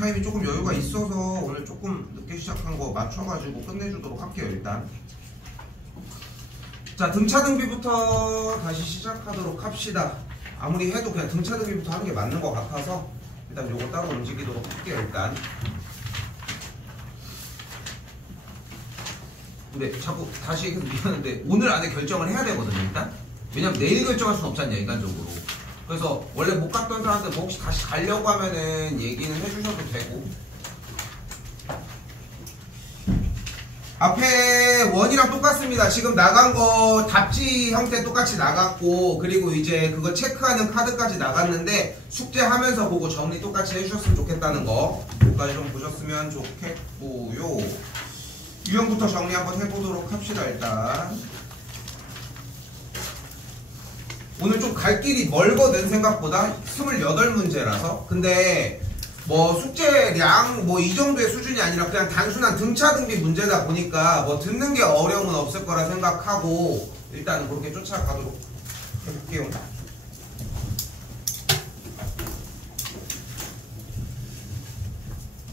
타임이 조금 여유가 있어서 오늘 조금 늦게 시작한 거 맞춰가지고 끝내주도록 할게요. 일단 자, 등차 등비부터 다시 시작하도록 합시다. 아무리 해도 그냥 등차 등비부터 하는 게 맞는 것 같아서 일단 요거 따로 움직이도록 할게요. 일단 근데 자꾸 다시 계속 미안한데 오늘 안에 결정을 해야 되거든요. 일단 왜냐면 내일 결정할 수는 없잖냐 인간적으로. 그래서 원래 못 갔던 사람들 뭐 혹시 다시 가려고 하면은 얘기는 해주셔도 되고. 앞에 원이랑 똑같습니다. 지금 나간 거 답지 형태 똑같이 나갔고, 그리고 이제 그거 체크하는 카드까지 나갔는데 숙제하면서 보고 정리 똑같이 해주셨으면 좋겠다는 거 그거까지 좀 보셨으면 좋겠고요. 유형부터 정리 한번 해보도록 합시다. 일단 오늘 좀 갈 길이 멀거든. 생각보다 28문제라서. 근데 뭐 숙제량 뭐 이 정도의 수준이 아니라 그냥 단순한 등차 등비 문제다 보니까 뭐 듣는 게 어려움은 없을 거라 생각하고 일단은 그렇게 쫓아가도록 해볼게요.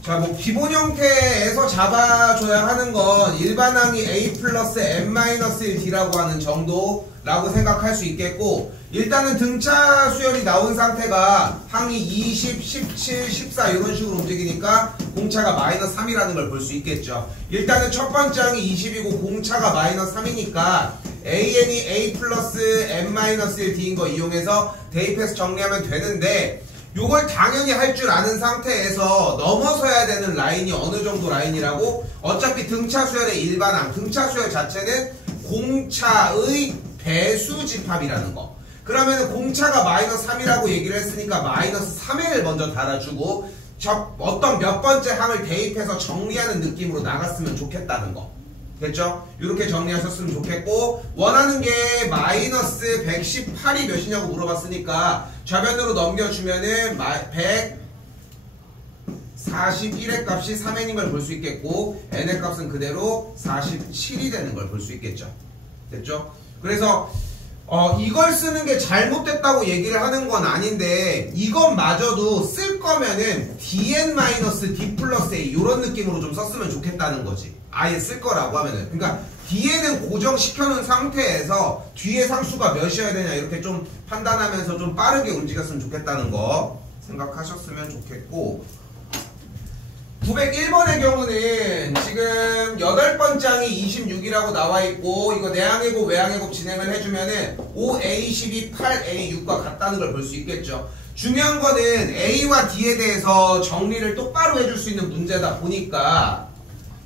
자, 뭐 기본 형태에서 잡아줘야 하는 건 일반항이 A 플러스 n-1D라고 하는 정도라고 생각할 수 있겠고, 일단은 등차 수열이 나온 상태가 항이 20, 17, 14 이런 식으로 움직이니까 공차가 마이너스 3이라는 걸 볼 수 있겠죠. 일단은 첫 번째 항이 20이고 공차가 마이너스 3이니까 AN이 A 플러스 n-1D인 거 이용해서 대입해서 정리하면 되는데, 요걸 당연히 할 줄 아는 상태에서 넘어서야 되는 라인이 어느 정도 라인이라고? 어차피 등차 수열의 일반항, 등차 수열 자체는 공차의 배수 집합이라는 거. 그러면 공차가 마이너스 3이라고 얘기를 했으니까 마이너스 3을 먼저 달아주고 어떤 몇 번째 항을 대입해서 정리하는 느낌으로 나갔으면 좋겠다는 거. 됐죠? 이렇게 정리하셨으면 좋겠고, 원하는 게 마이너스 118이 몇이냐고 물어봤으니까 좌변으로 넘겨주면은 141의 값이 3n인 걸 볼 수 있겠고, n의 값은 그대로 47이 되는 걸 볼 수 있겠죠. 됐죠? 그래서 이걸 쓰는 게 잘못됐다고 얘기를 하는 건 아닌데, 이것마저도 쓸 거면은 dn-d 플러스 a 이런 느낌으로 좀 썼으면 좋겠다는 거지. 아예 쓸 거라고 하면은. 그러니까 dn은 고정시켜놓은 상태에서 뒤에 상수가 몇이어야 되냐 이렇게 좀 판단하면서 좀 빠르게 움직였으면 좋겠다는 거 생각하셨으면 좋겠고, 901번의 경우는 지금 8번째 항이 26이라고 나와있고, 이거 내항의 곱 외항의 곱 진행을 해주면은 5A12 8A6과 같다는 걸 볼 수 있겠죠. 중요한 거는 A와 D에 대해서 정리를 똑바로 해줄 수 있는 문제다 보니까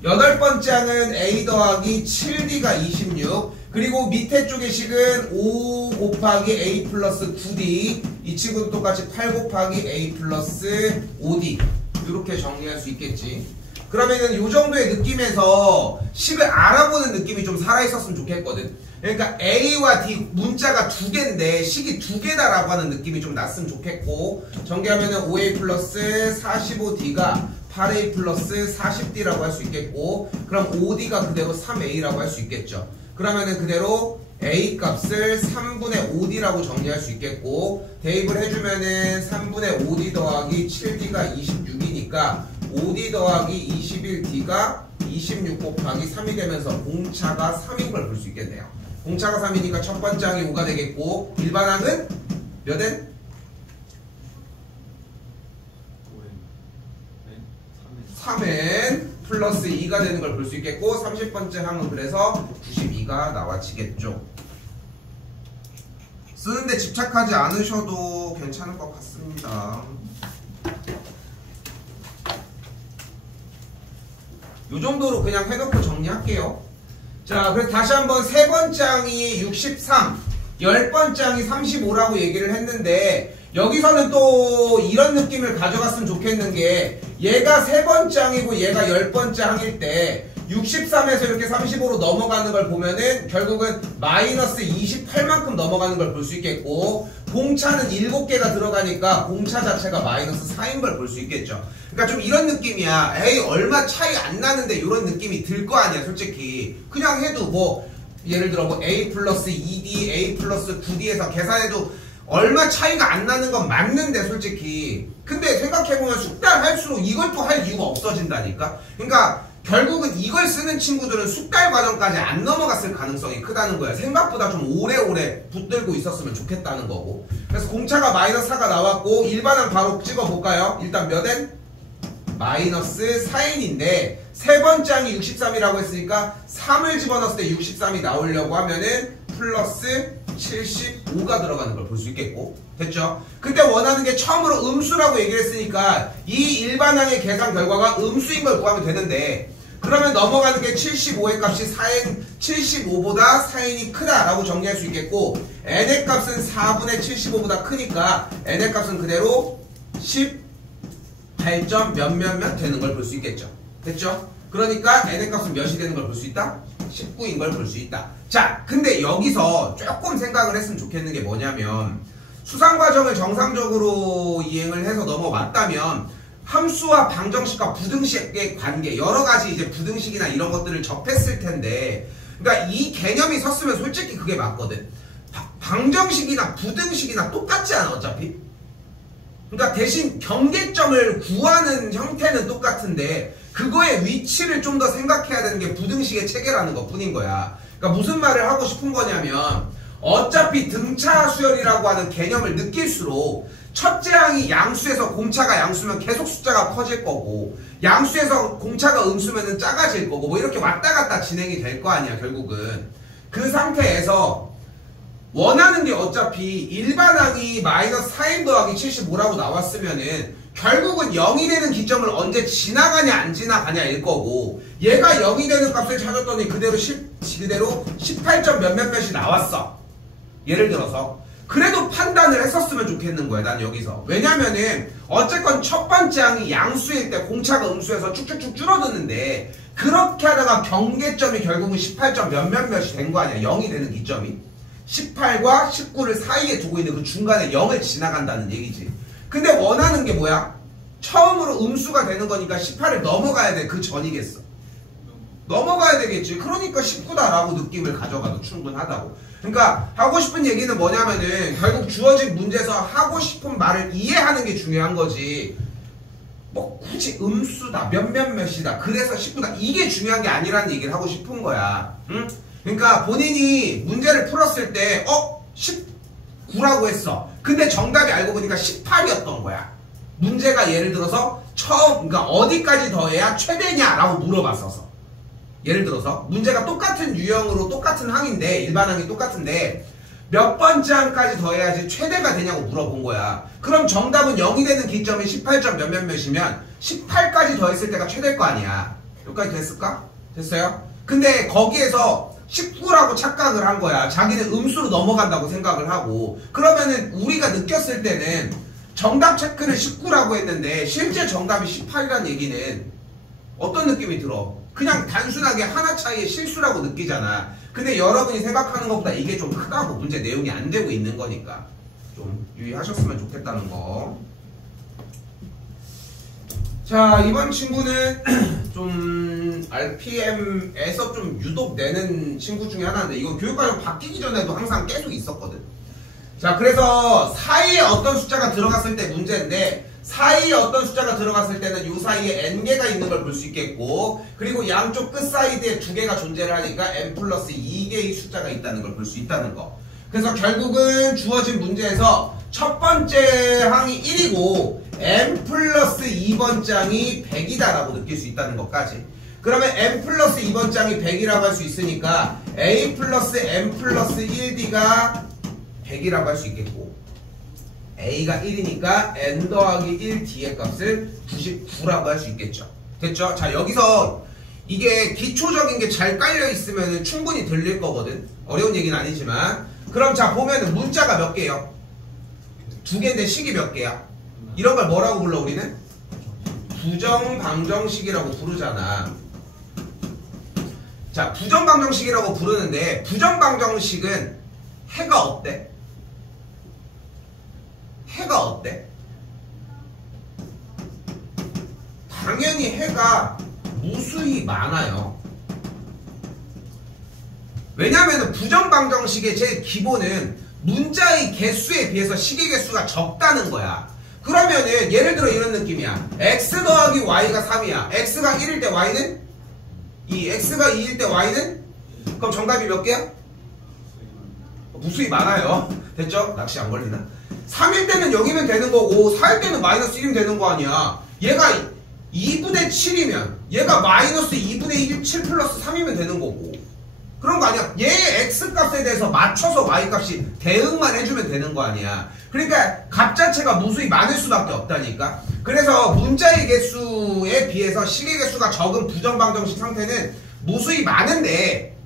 8번째 항은 A 더하기 7D가 26, 그리고 밑에 쪽의 식은 5 곱하기 A 플러스 9D, 이 친구도 똑같이 8 곱하기 A 플러스 5D 이렇게 정리할 수 있겠지. 그러면은 요 정도의 느낌에서 식을 알아보는 느낌이 좀 살아있었으면 좋겠거든. 그러니까 A와 D 문자가 두 개인데 식이 두 개다라고 하는 느낌이 좀 났으면 좋겠고, 전개하면은 5A 플러스 45D가 8A 플러스 40D라고 할 수 있겠고, 그럼 5D가 그대로 3A라고 할 수 있겠죠. 그러면은 그대로 A 값을 3분의 5D라고 정리할 수 있겠고, 대입을 해주면은 3분의 5D 더하기 7D가 26이니까 5D 더하기 21D가 26 곱하기 3이 되면서 공차가 3인 걸 볼 수 있겠네요. 공차가 3이니까 첫 번째 항이 5가 되겠고, 일반항은 몇 n? 3n 플러스 2가 되는 걸 볼 수 있겠고, 30번째 항은 그래서 92가 나와지겠죠. 쓰는데 집착하지 않으셔도 괜찮을 것 같습니다. 요 정도로 그냥 해놓고 정리할게요. 자, 그래서 다시 한번 세 번째 항이 63, 10번째 항이 35라고 얘기를 했는데, 여기서는 또 이런 느낌을 가져갔으면 좋겠는 게, 얘가 세 번째 항이고 얘가 10번째 항일 때 63에서 이렇게 35로 넘어가는 걸 보면은 결국은 마이너스 28만큼 넘어가는 걸 볼 수 있겠고, 공차는 7개가 들어가니까 공차 자체가 마이너스 4인 걸 볼 수 있겠죠. 그러니까 좀 이런 느낌이야. 에이 얼마 차이 안 나는데 이런 느낌이 들 거 아니야 솔직히. 그냥 해도 뭐 예를 들어 뭐 A 플러스 2D, A 플러스 9D에서 계산해도 얼마 차이가 안 나는 건 맞는데 솔직히. 근데 생각해보면 숙달 할수록 이걸 또 할 이유가 없어진다니까. 그러니까 결국은 이걸 쓰는 친구들은 숙달 과정까지 안 넘어갔을 가능성이 크다는 거야. 생각보다 좀 오래오래 붙들고 있었으면 좋겠다는 거고. 그래서 공차가 -4가 나왔고 일반항 바로 찍어볼까요? 일단 몇 N? -4N인데 세 번째 항이 63이라고 했으니까 3을 집어넣었을 때 63이 나오려고 하면은 플러스 75가 들어가는 걸 볼 수 있겠고. 됐죠? 그때 원하는 게 처음으로 음수라고 얘기를 했으니까 이 일반항의 계산 결과가 음수인 걸 구하면 되는데, 그러면 넘어가는 게 75의 값이 4n, 75보다 4n이 크다라고 정리할 수 있겠고, n의 값은 4분의 75보다 크니까 n의 값은 그대로 18점 몇몇몇 되는 걸 볼 수 있겠죠. 됐죠? 그러니까 n의 값은 몇이 되는 걸 볼 수 있다? 19인 걸 볼 수 있다. 자, 근데 여기서 조금 생각을 했으면 좋겠는 게 뭐냐면, 수상 과정을 정상적으로 이행을 해서 넘어왔다면 함수와 방정식과 부등식의 관계, 여러 가지 이제 부등식이나 이런 것들을 접했을 텐데, 그러니까 이 개념이 섰으면 솔직히 그게 맞거든. 방정식이나 부등식이나 똑같지 않아 어차피? 그러니까 대신 경계점을 구하는 형태는 똑같은데 그거의 위치를 좀 더 생각해야 되는 게 부등식의 체계라는 것 뿐인 거야. 그러니까 무슨 말을 하고 싶은 거냐면, 어차피 등차 수열이라고 하는 개념을 느낄수록 첫째 항이 양수에서 공차가 양수면 계속 숫자가 커질 거고, 양수에서 공차가 음수면 작아질 거고, 뭐 이렇게 왔다 갔다 진행이 될 거 아니야 결국은. 그 상태에서 원하는 게 어차피 일반항이 -4n 더하기 75라고 나왔으면은 결국은 0이 되는 기점을 언제 지나가냐 안 지나가냐일 거고, 얘가 0이 되는 값을 찾았더니 그대로 18점 몇몇몇이 나왔어. 예를 들어서. 그래도 판단을 했었으면 좋겠는 거야 난 여기서. 왜냐면은 어쨌건 첫 번째 항이 양수일 때 공차가 음수에서 쭉쭉쭉 줄어드는데, 그렇게 하다가 경계점이 결국은 18점 몇몇몇이 된 거 아니야. 0이 되는 기점이 18과 19를 사이에 두고 있는 그 중간에 0을 지나간다는 얘기지. 근데 원하는 게 뭐야? 처음으로 음수가 되는 거니까 18을 넘어가야 돼. 그 전이겠어. 넘어가야 되겠지. 그러니까 19다라고 느낌을 가져가도 충분하다고. 그러니까 하고 싶은 얘기는 뭐냐면은 결국 주어진 문제에서 하고 싶은 말을 이해하는 게 중요한 거지, 뭐 굳이 음수다 몇몇몇이다 그래서 19다 이게 중요한 게 아니라는 얘기를 하고 싶은 거야. 응? 그러니까 본인이 문제를 풀었을 때 19라고 했어. 근데 정답이 알고 보니까 18이었던 거야. 문제가 예를 들어서 그러니까 어디까지 더해야 최대냐라고 물어봤어서, 예를 들어서 문제가 똑같은 유형으로 똑같은 항인데, 일반항이 똑같은데 몇 번째 항까지 더해야지 최대가 되냐고 물어본 거야. 그럼 정답은 0이 되는 기점이 18점 몇몇몇이면 18까지 더했을 때가 최대일 거 아니야. 여기까지 됐을까? 됐어요? 근데 거기에서 19라고 착각을 한 거야. 자기는 음수로 넘어간다고 생각을 하고. 그러면은 우리가 느꼈을 때는 정답 체크를 19라고 했는데 실제 정답이 18이라는 얘기는 어떤 느낌이 들어? 그냥 단순하게 하나 차이의 실수라고 느끼잖아. 근데 여러분이 생각하는 것보다 이게 좀 크다고. 문제 내용이 안 되고 있는 거니까 좀 유의하셨으면 좋겠다는 거. 자, 이번 친구는 좀 RPM에서 좀 유독 내는 친구 중에 하나인데, 이건 교육과정 바뀌기 전에도 항상 계속 있었거든. 자, 그래서 사이에 어떤 숫자가 들어갔을 때 문제인데, 사이에 어떤 숫자가 들어갔을 때는 이 사이에 n개가 있는 걸 볼 수 있겠고, 그리고 양쪽 끝 사이드에 2개가 존재를 하니까 n 플러스 2개의 숫자가 있다는 걸 볼 수 있다는 거. 그래서 결국은 주어진 문제에서 첫 번째 항이 1이고 n 플러스 2번째 항이 100이다라고 느낄 수 있다는 것까지. 그러면 n 플러스 2번째 항이 100이라고 할 수 있으니까 a 플러스 n 플러스 1d가 100이라고 할 수 있겠고, a가 1이니까 n 더하기 1d의 값을 99라고 할 수 있겠죠. 됐죠? 자, 여기서 이게 기초적인 게 잘 깔려 있으면 충분히 들릴 거거든. 어려운 얘기는 아니지만. 그럼 자, 보면은 문자가 몇 개예요? 2개인데 식이 몇 개야? 이런 걸 뭐라고 불러 우리는? 부정방정식이라고 부르잖아. 자, 부정방정식이라고 부르는데, 부정방정식은 해가 어때? 해가 어때? 당연히 해가 무수히 많아요. 왜냐하면 부정방정식의 제일 기본은 문자의 개수에 비해서 식의 개수가 적다는 거야. 그러면은 예를 들어 이런 느낌이야. x 더하기 y가 3이야. x가 1일 때 y는 2, x가 2일 때 y는? 그럼 정답이 몇 개야? 무수히 많아요. 됐죠? 낚시 안 걸리나? 3일 때는 여기면 되는 거고 4일 때는 마이너스 1이면 되는 거 아니야. 얘가 2분의 7이면 얘가 마이너스 2분의 1, 7 플러스 3이면 되는 거고 그런 거 아니야. 얘의 x값에 대해서 맞춰서 y값이 대응만 해주면 되는 거 아니야. 그러니까 값 자체가 무수히 많을 수밖에 없다니까. 그래서 문자의 개수에 비해서 식의 개수가 적은 부정방정식 상태는 무수히 많은데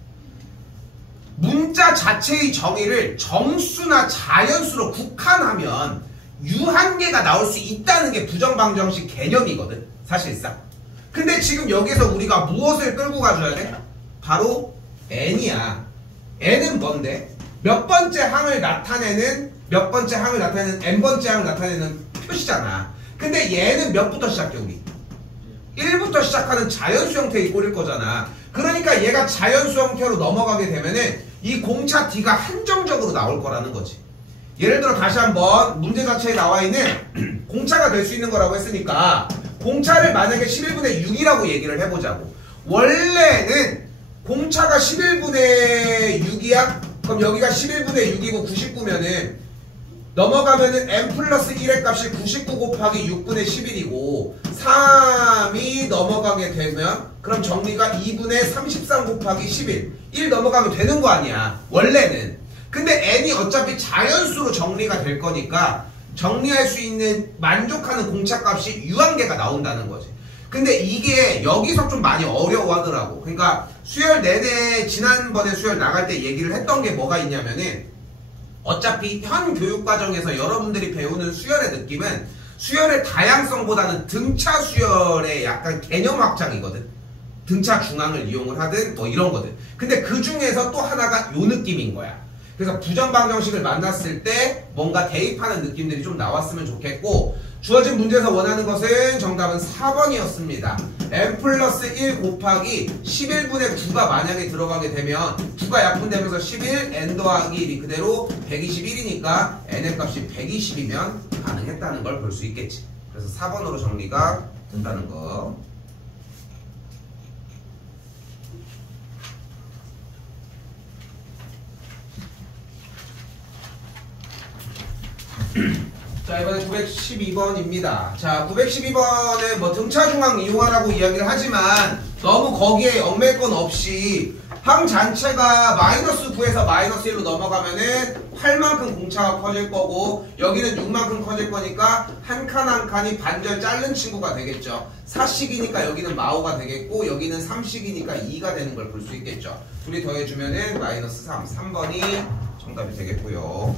문자 자체의 정의를 정수나 자연수로 국한하면 유한계가 나올 수 있다는 게 부정방정식 개념이거든 사실상. 근데 지금 여기서 우리가 무엇을 끌고 가줘야 돼? 바로 n이야. n은 뭔데? 몇 번째 항을 나타내는 n번째 항을 나타내는 표시잖아. 근데 얘는 몇부터 시작해 우리? 1부터 시작하는 자연수 형태의 꼴일 거잖아. 그러니까 얘가 자연수 형태로 넘어가게 되면은 이 공차 D가 한정적으로 나올 거라는 거지. 예를 들어 다시 한번 문제 자체에 나와 있는 공차가 될 수 있는 거라고 했으니까 공차를 만약에 11분의 6이라고 얘기를 해보자고. 원래는 공차가 11분의 6이야? 그럼 여기가 11분의 6이고 99면은 넘어가면은 n 플러스 1의 값이 99 곱하기 6분의 11이고 3이 넘어가게 되면 그럼 정리가 2분의 33 곱하기 11 1 넘어가면 되는 거 아니야 원래는. 근데 n이 어차피 자연수로 정리가 될 거니까 정리할 수 있는 만족하는 공차값이 유한계가 나온다는 거지. 근데 이게 여기서 좀 많이 어려워하더라고. 그러니까 수열 내내 지난번에 수열 나갈 때 얘기를 했던 게 뭐가 있냐면은 어차피 현 교육과정에서 여러분들이 배우는 수열의 느낌은 수열의 다양성보다는 등차 수열의 약간 개념 확장이거든. 등차 중앙을 이용을 하든 뭐 이런 거든. 근데 그 중에서 또 하나가 요 느낌인 거야. 그래서 부정방정식을 만났을 때 뭔가 대입하는 느낌들이 좀 나왔으면 좋겠고 주어진 문제에서 원하는 것은 정답은 4번이었습니다. n 플러스 1 곱하기 11분의 9가 만약에 들어가게 되면 9가 약분되면서 11, n 더하기 1이 그대로 121이니까 n의 값이 120이면 가능했다는 걸 볼 수 있겠지. 그래서 4번으로 정리가 된다는 거. 자 이번에 912번입니다. 자 912번은 뭐 등차 중앙 이용하라고 이야기를 하지만 너무 거기에 얽맬 건 없이 항 자체가 마이너스 9에서 마이너스 1로 넘어가면은 8만큼 공차가 커질 거고 여기는 6만큼 커질 거니까 한 칸 한 칸이 반절 자른 친구가 되겠죠. 4씩이니까 여기는 마오가 되겠고 여기는 3씩이니까 2가 되는 걸 볼 수 있겠죠. 둘이 더해주면은 마이너스 3, 3번이 정답이 되겠고요.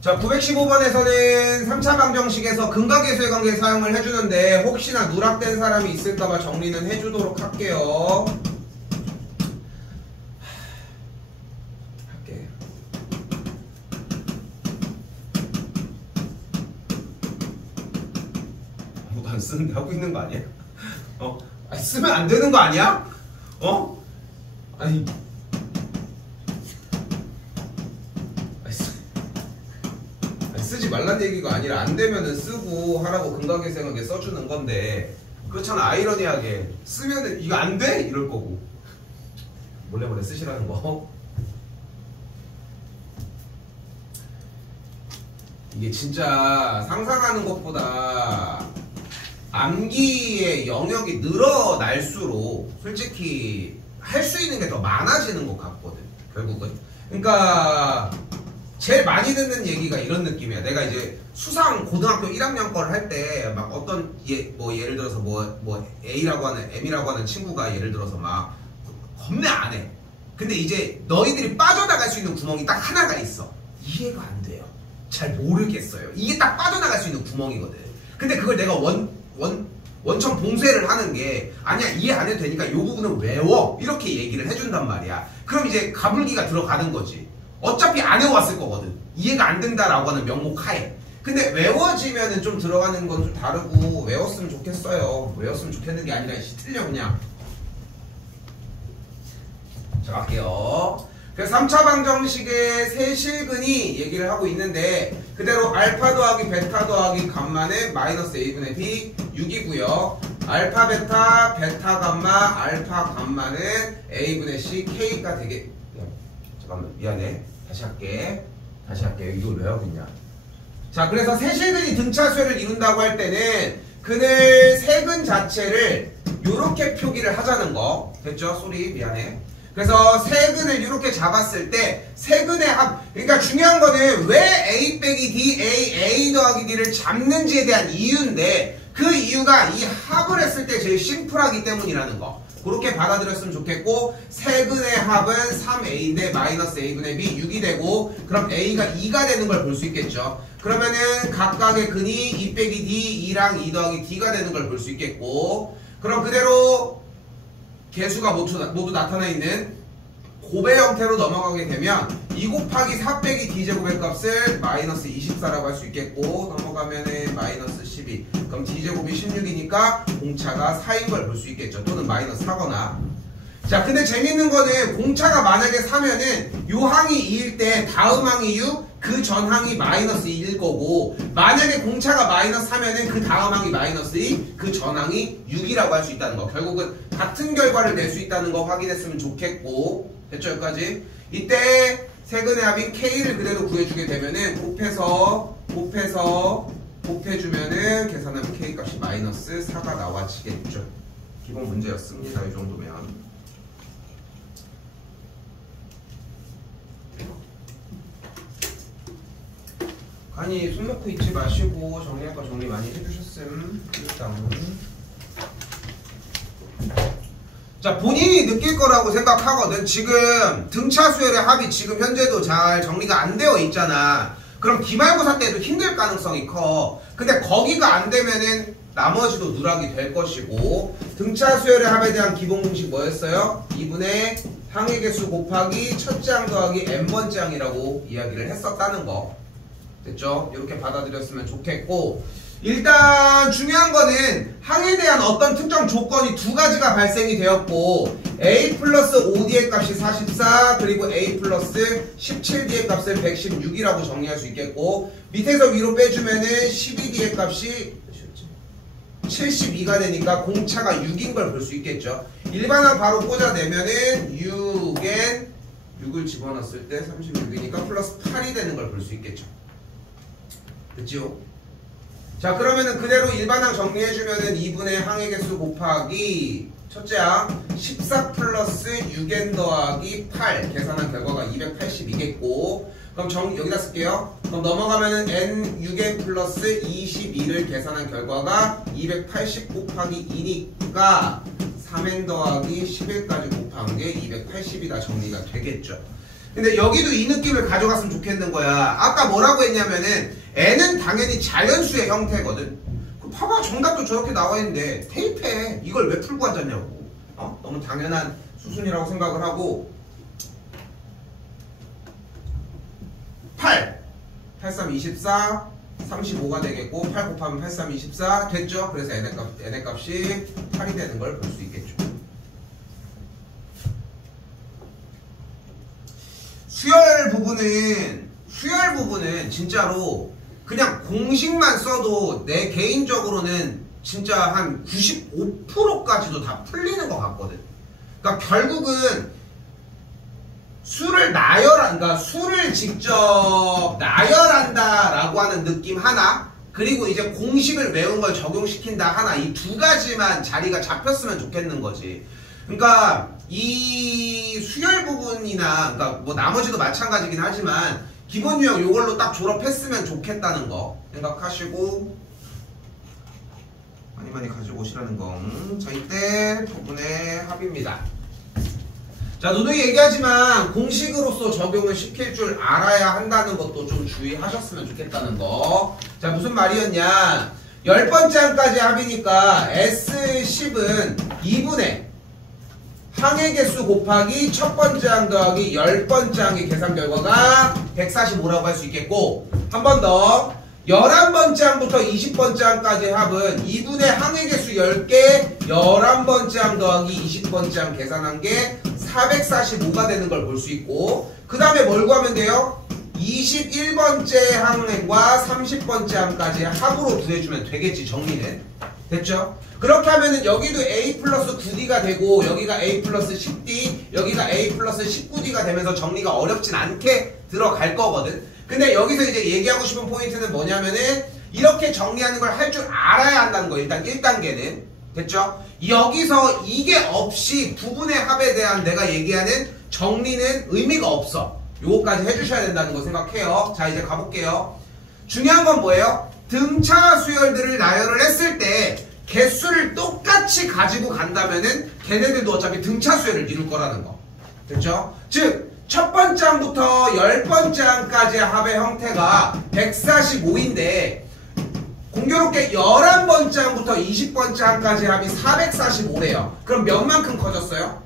자 915번에서는 3차 방정식에서 근각계수의 관계 사용을 해주는데 혹시나 누락된 사람이 있을까봐 정리는 해주도록 할게요. 할게. 아무도 안 쓰는데 하고 있는 거 아니야? 아니, 쓰면 안 되는 거 아니야? 아니 쓰지 말란 얘기가 아니라 안 되면은 쓰고 하라고 근각계수의 써주는 건데 그렇잖아. 아이러니하게 쓰면은 이거 안 돼? 이럴 거고 몰래 쓰시라는 거. 이게 진짜 상상하는 것보다 암기의 영역이 늘어날수록 솔직히 할 수 있는 게 더 많아지는 것 같거든 결국은. 그러니까 제일 많이 듣는 얘기가 이런 느낌이야. 내가 이제 수상 고등학교 1학년 거를 할 때 막 어떤 예를 들어서 뭐 A라고 하는 M이라고 하는 친구가 예를 들어서 막 겁내 안 해. 근데 이제 너희들이 빠져나갈 수 있는 구멍이 딱 하나가 있어. 이해가 안 돼요. 잘 모르겠어요. 이게 딱 빠져나갈 수 있는 구멍이거든. 근데 그걸 내가 원천 봉쇄를 하는 게 아니야 이해 안 해도 되니까 이 부분은 외워 이렇게 얘기를 해준단 말이야. 그럼 이제 가불기가 들어가는 거지. 어차피 안 해왔을 거거든. 이해가 안 된다라고 하는 명목 하에. 근데 외워지면은 좀 들어가는 건 좀 다르고 외웠으면 좋겠어요. 외웠으면 좋겠는 게 아니라 틀려 그냥. 자 갈게요. 그래서 3차 방정식의 세실근이 얘기를 하고 있는데 그대로 알파 더하기 베타 더하기 감마는 마이너스 a분의 b 6이고요. 알파 베타 베타 감마 알파 감마는 a분의 c k가 되게 잠깐만 미안해. 다시 할게. 이걸 왜 하고 있냐. 자 그래서 세실근이 등차수열을 이룬다고 할 때는 그늘 세근 자체를 요렇게 표기를 하자는 거 됐죠? 쏘리 미안해. 그래서 세근을 이렇게 잡았을 때 세근의 합 그러니까 중요한 거는 왜 a 빼기 d a 더하기 d를 잡는지에 대한 이유인데 그 이유가 이 합을 했을 때 제일 심플하기 때문이라는 거 그렇게 받아들였으면 좋겠고 세근의 합은 3a인데 마이너스 a분의 b 6이 되고 그럼 a가 2가 되는 걸 볼 수 있겠죠. 그러면은 각각의 근이 2 빼기 d 2랑 2 더하기 d가 되는 걸 볼 수 있겠고 그럼 그대로 개수가 모두 나타나 있는 곱의 형태로 넘어가게 되면 2 곱하기 4 빼기 d제곱의 값을 마이너스 24라고 할 수 있겠고 넘어가면은 마이너스 12 그럼 d제곱이 16이니까 공차가 4인 걸 볼 수 있겠죠. 또는 마이너스 4거나 자 근데 재밌는 거는 공차가 만약에 4면은 요 항이 2일 때 다음 항이 6 그 전 항이 마이너스 2일 거고 만약에 공차가 마이너스 4면은 그 다음 항이 마이너스 2 그 전 항이 6이라고 할 수 있다는 거 결국은 같은 결과를 낼 수 있다는 거 확인했으면 좋겠고 됐죠 여기까지? 이때 세근의 합인 K를 그대로 구해주게 되면은 곱해주면은 계산하면 K 값이 마이너스 4가 나와지겠죠. 기본 문제였습니다. 이 정도면. 아니 손 놓고 있지 마시고 정리할 거 정리 많이 해주셨음. 일단은 자 본인이 느낄 거라고 생각하거든. 지금 등차 수열의 합이 지금 현재도 잘 정리가 안 되어 있잖아. 그럼 기말고사 때도 힘들 가능성이 커. 근데 거기가 안 되면은 나머지도 누락이 될 것이고 등차 수열의 합에 대한 기본 공식 뭐였어요? 2분의 항의 개수 곱하기 첫째 항 더하기 n번째 항이라고 이야기를 했었다는 거 됐죠? 이렇게 받아들였으면 좋겠고 일단 중요한 거는 항에 대한 어떤 특정 조건이 두 가지가 발생이 되었고 a 플러스 5d의 값이 44 그리고 a 플러스 17d의 값을 116이라고 정리할 수 있겠고 밑에서 위로 빼주면은 12d의 값이 72가 되니까 공차가 6인 걸 볼 수 있겠죠. 일반항 바로 꽂아내면은 6엔 6을 집어넣었을 때 36이니까 플러스 8이 되는 걸 볼 수 있겠죠. 그치요? 자 그러면은 그대로 일반항 정리해주면은 2분의 항의 개수 곱하기 첫째 항 14 플러스 6n 더하기 8 계산한 결과가 280이겠고 그럼 여기다 쓸게요. 그럼 넘어가면은 n 6n 플러스 22를 계산한 결과가 280 곱하기 2니까 3n 더하기 11까지 곱한 게 280이다 정리가 되겠죠. 근데 여기도 이 느낌을 가져갔으면 좋겠는 거야. 아까 뭐라고 했냐면은 n은 당연히 자연수의 형태거든. 봐봐 정답도 저렇게 나와 있는데 대입해. 이걸 왜 풀고 앉았냐고. 너무 당연한 수순이라고 생각을 하고 8 83 24 35가 되겠고 8 곱하면 83 24 됐죠? 그래서 n의 값이 8이 되는 걸 볼 수 있겠죠. 수열 부분은 진짜로 그냥 공식만 써도 내 개인적으로는 진짜 한 95%까지도 다 풀리는 것 같거든. 그러니까 결국은 그러니까 수를 직접 나열한다라고 하는 느낌 하나, 그리고 이제 공식을 외운 걸 적용시킨다 하나, 이 두 가지만 자리가 잡혔으면 좋겠는 거지. 그러니까 이 수열 부분이나 그러니까 뭐 나머지도 마찬가지긴 하지만 기본 유형 요걸로 딱 졸업했으면 좋겠다는 거 생각하시고 많이 가지고 오시라는 거. 자 이때 부분의 합입니다. 자 누누이 얘기하지만 공식으로서 적용을 시킬 줄 알아야 한다는 것도 좀 주의하셨으면 좋겠다는 거. 자 무슨 말이었냐, 10번째 항까지 합이니까 S10은 2분의 항의 개수 곱하기 첫 번째 항 더하기 10번째 항의 계산 결과가 145라고 할 수 있겠고, 한 번 더 11번째 항부터 20번째 항까지 합은 2분의 항의 개수 10개 11번째 항 더하기 20번째 항 계산한 게 445가 되는 걸 볼 수 있고 그 다음에 뭘 구하면 돼요? 21번째 항과 30번째 항까지 합으로 구해주면 되겠지. 정리는 됐죠? 그렇게 하면은 여기도 A 플러스 9D가 되고 여기가 A 플러스 10D 여기가 A 플러스 19D가 되면서 정리가 어렵진 않게 들어갈 거거든. 근데 여기서 이제 얘기하고 싶은 포인트는 뭐냐면은 이렇게 정리하는 걸 할 줄 알아야 한다는 거. 일단 1단계는 됐죠? 여기서 이게 없이 부분의 합에 대한 내가 얘기하는 정리는 의미가 없어. 요거까지 해주셔야 된다는 거 생각해요. 자, 이제 가볼게요. 중요한 건 뭐예요? 등차 수열들을 나열을 했을 때 개수를 똑같이 가지고 간다면은 걔네들도 어차피 등차 수열을 이룰 거라는 거. 됐죠? 즉 첫 번째 항부터 10번째 항까지의 합의 형태가 145인데 공교롭게 11번째 항부터 20번째 항까지 합이 445래요. 그럼 몇 만큼 커졌어요?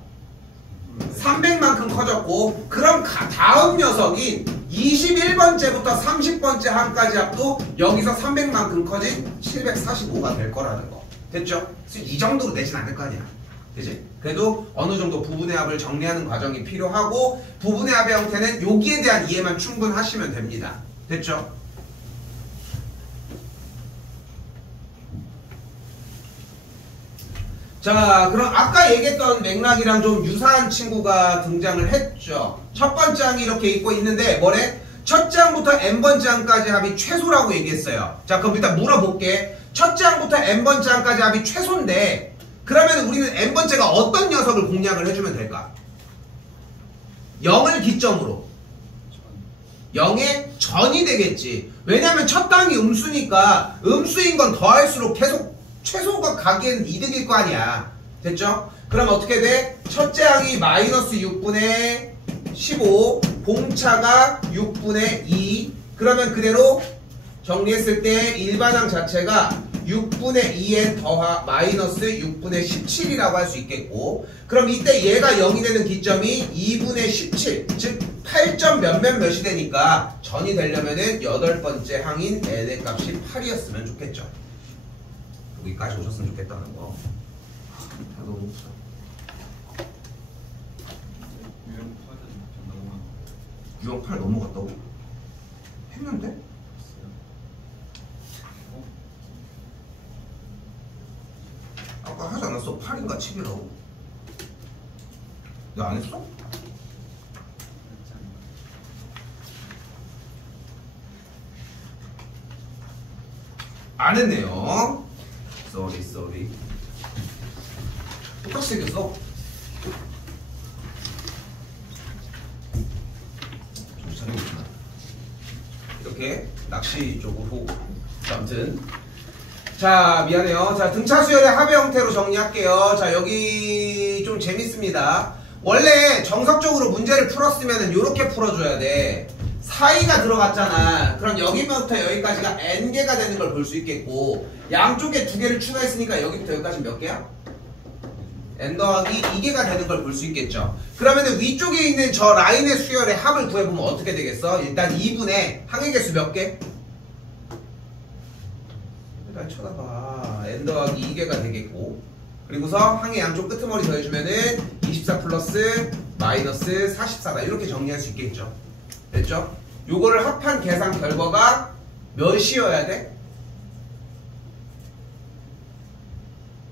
300만큼 커졌고 그럼 다음 녀석인 21번째부터 30번째 항까지 합도 여기서 300만큼 커진 745가 될 거라는 거. 됐죠? 이 정도로 내진 않을 거 아니야. 그치? 그래도 어느 정도 부분의 합을 정리하는 과정이 필요하고 부분의 합의 형태는 여기에 대한 이해만 충분하시면 됩니다. 됐죠? 자, 그럼 아까 얘기했던 맥락이랑 좀 유사한 친구가 등장을 했죠. 첫 번째 항이 이렇게 있고 있는데 뭐래? 첫째 항부터 n번째 항까지 합이 최소라고 얘기했어요. 자, 그럼 일단 물어볼게. 첫째 항부터 n번째 항까지 합이 최소인데 그러면 우리는 n번째가 어떤 녀석을 공략을 해주면 될까? 0을 기점으로 0의 전이 되겠지. 왜냐면 첫 항이 음수니까 음수인 건 더할수록 계속 최소가 가기엔 이득일 거 아니야. 됐죠? 그럼 어떻게 돼? 첫째 항이 마이너스 6분의 15 공차가 6분의 2 그러면 그대로 정리했을 때 일반항 자체가 6분의 2에 더하 마이너스 6분의 17이라고 할 수 있겠고 그럼 이때 얘가 0이 되는 기점이 2분의 17 즉 8점 몇이 되니까 전이 되려면은 8번째 항인 n의 값이 8이었으면 좋겠죠. 여기까지 오셨으면 좋겠다는 거. 다 너무 없어. 유형 8 넘어갔다고? 했는데? 아까 하지 않았어? 8인가 7이라고? 내가 안 했어? 안 했네요. 쏘리. 똑같이 생겼어. 좀 잘해보구나. 이렇게 낚시 쪽으로. 아무튼 자, 미안해요. 자, 등차 수열의 합의 형태로 정리할게요. 자, 여기 좀 재밌습니다. 원래 정석적으로 문제를 풀었으면 이렇게 풀어줘야 돼. 사이가 들어갔잖아. 그럼 여기부터 여기까지가 n개가 되는 걸 볼 수 있겠고 양쪽에 2개를 추가했으니까 여기부터 여기까지 몇 개야? n 더하기 2개가 되는 걸 볼 수 있겠죠. 그러면 위쪽에 있는 저 라인의 수열의 합을 구해보면 어떻게 되겠어? 일단 2분의 항의 개수 몇 개? 일단 쳐다봐. n 더하기 2개가 되겠고 그리고서 항의 양쪽 끄트머리 더해주면은 24 플러스 마이너스 44다. 이렇게 정리할 수 있겠죠. 됐죠? 요거를 합한 계산 결과가 몇이어야 돼?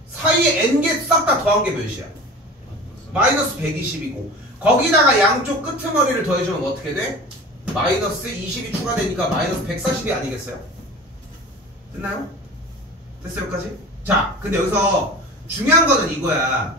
사이에 n개 싹 다 더한 게 몇이야? 마이너스 120이고 거기다가 양쪽 끄트머리를 더해주면 어떻게 돼? 마이너스 20이 추가되니까 마이너스 140이 아니겠어요? 됐나요? 됐어요 여기까지? 자, 근데 여기서 중요한 거는 이거야.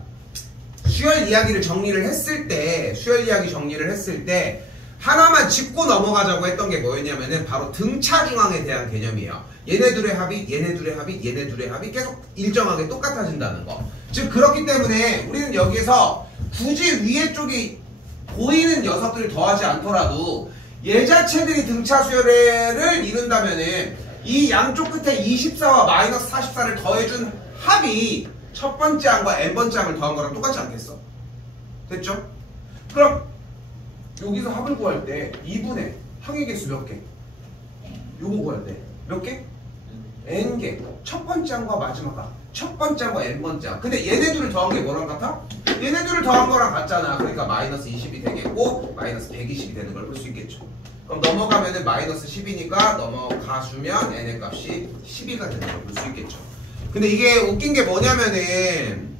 수열 이야기 정리를 했을 때 하나만 짚고 넘어가자고 했던 게 뭐였냐면은 바로 등차중항에 대한 개념이에요. 얘네들의 합이 계속 일정하게 똑같아진다는 거. 즉 그렇기 때문에 우리는 여기에서 굳이 위에 쪽이 보이는 녀석들을 더하지 않더라도 얘 자체들이 등차 수열을 이룬다면은 이 양쪽 끝에 24와 마이너스 44를 더해준 합이 첫 번째 항과 n번째 항을 더한 거랑 똑같지 않겠어? 됐죠? 그럼 여기서 합을 구할 때 2분의 항의 개수 몇 개? 요거 구할 때 몇 개? n개. 첫 번째 항과 마지막 항. 첫 번째 항과 n번째 항. 근데 얘네들을 더한 게 뭐랑 같아? 얘네들을 더한 거랑 같잖아. 그러니까 마이너스 20이 되겠고 마이너스 120이 되는 걸 볼 수 있겠죠. 그럼 넘어가면은 마이너스 10이니까 넘어가주면 n의 값이 12가 되는 걸 볼 수 있겠죠. 근데 이게 웃긴 게 뭐냐면은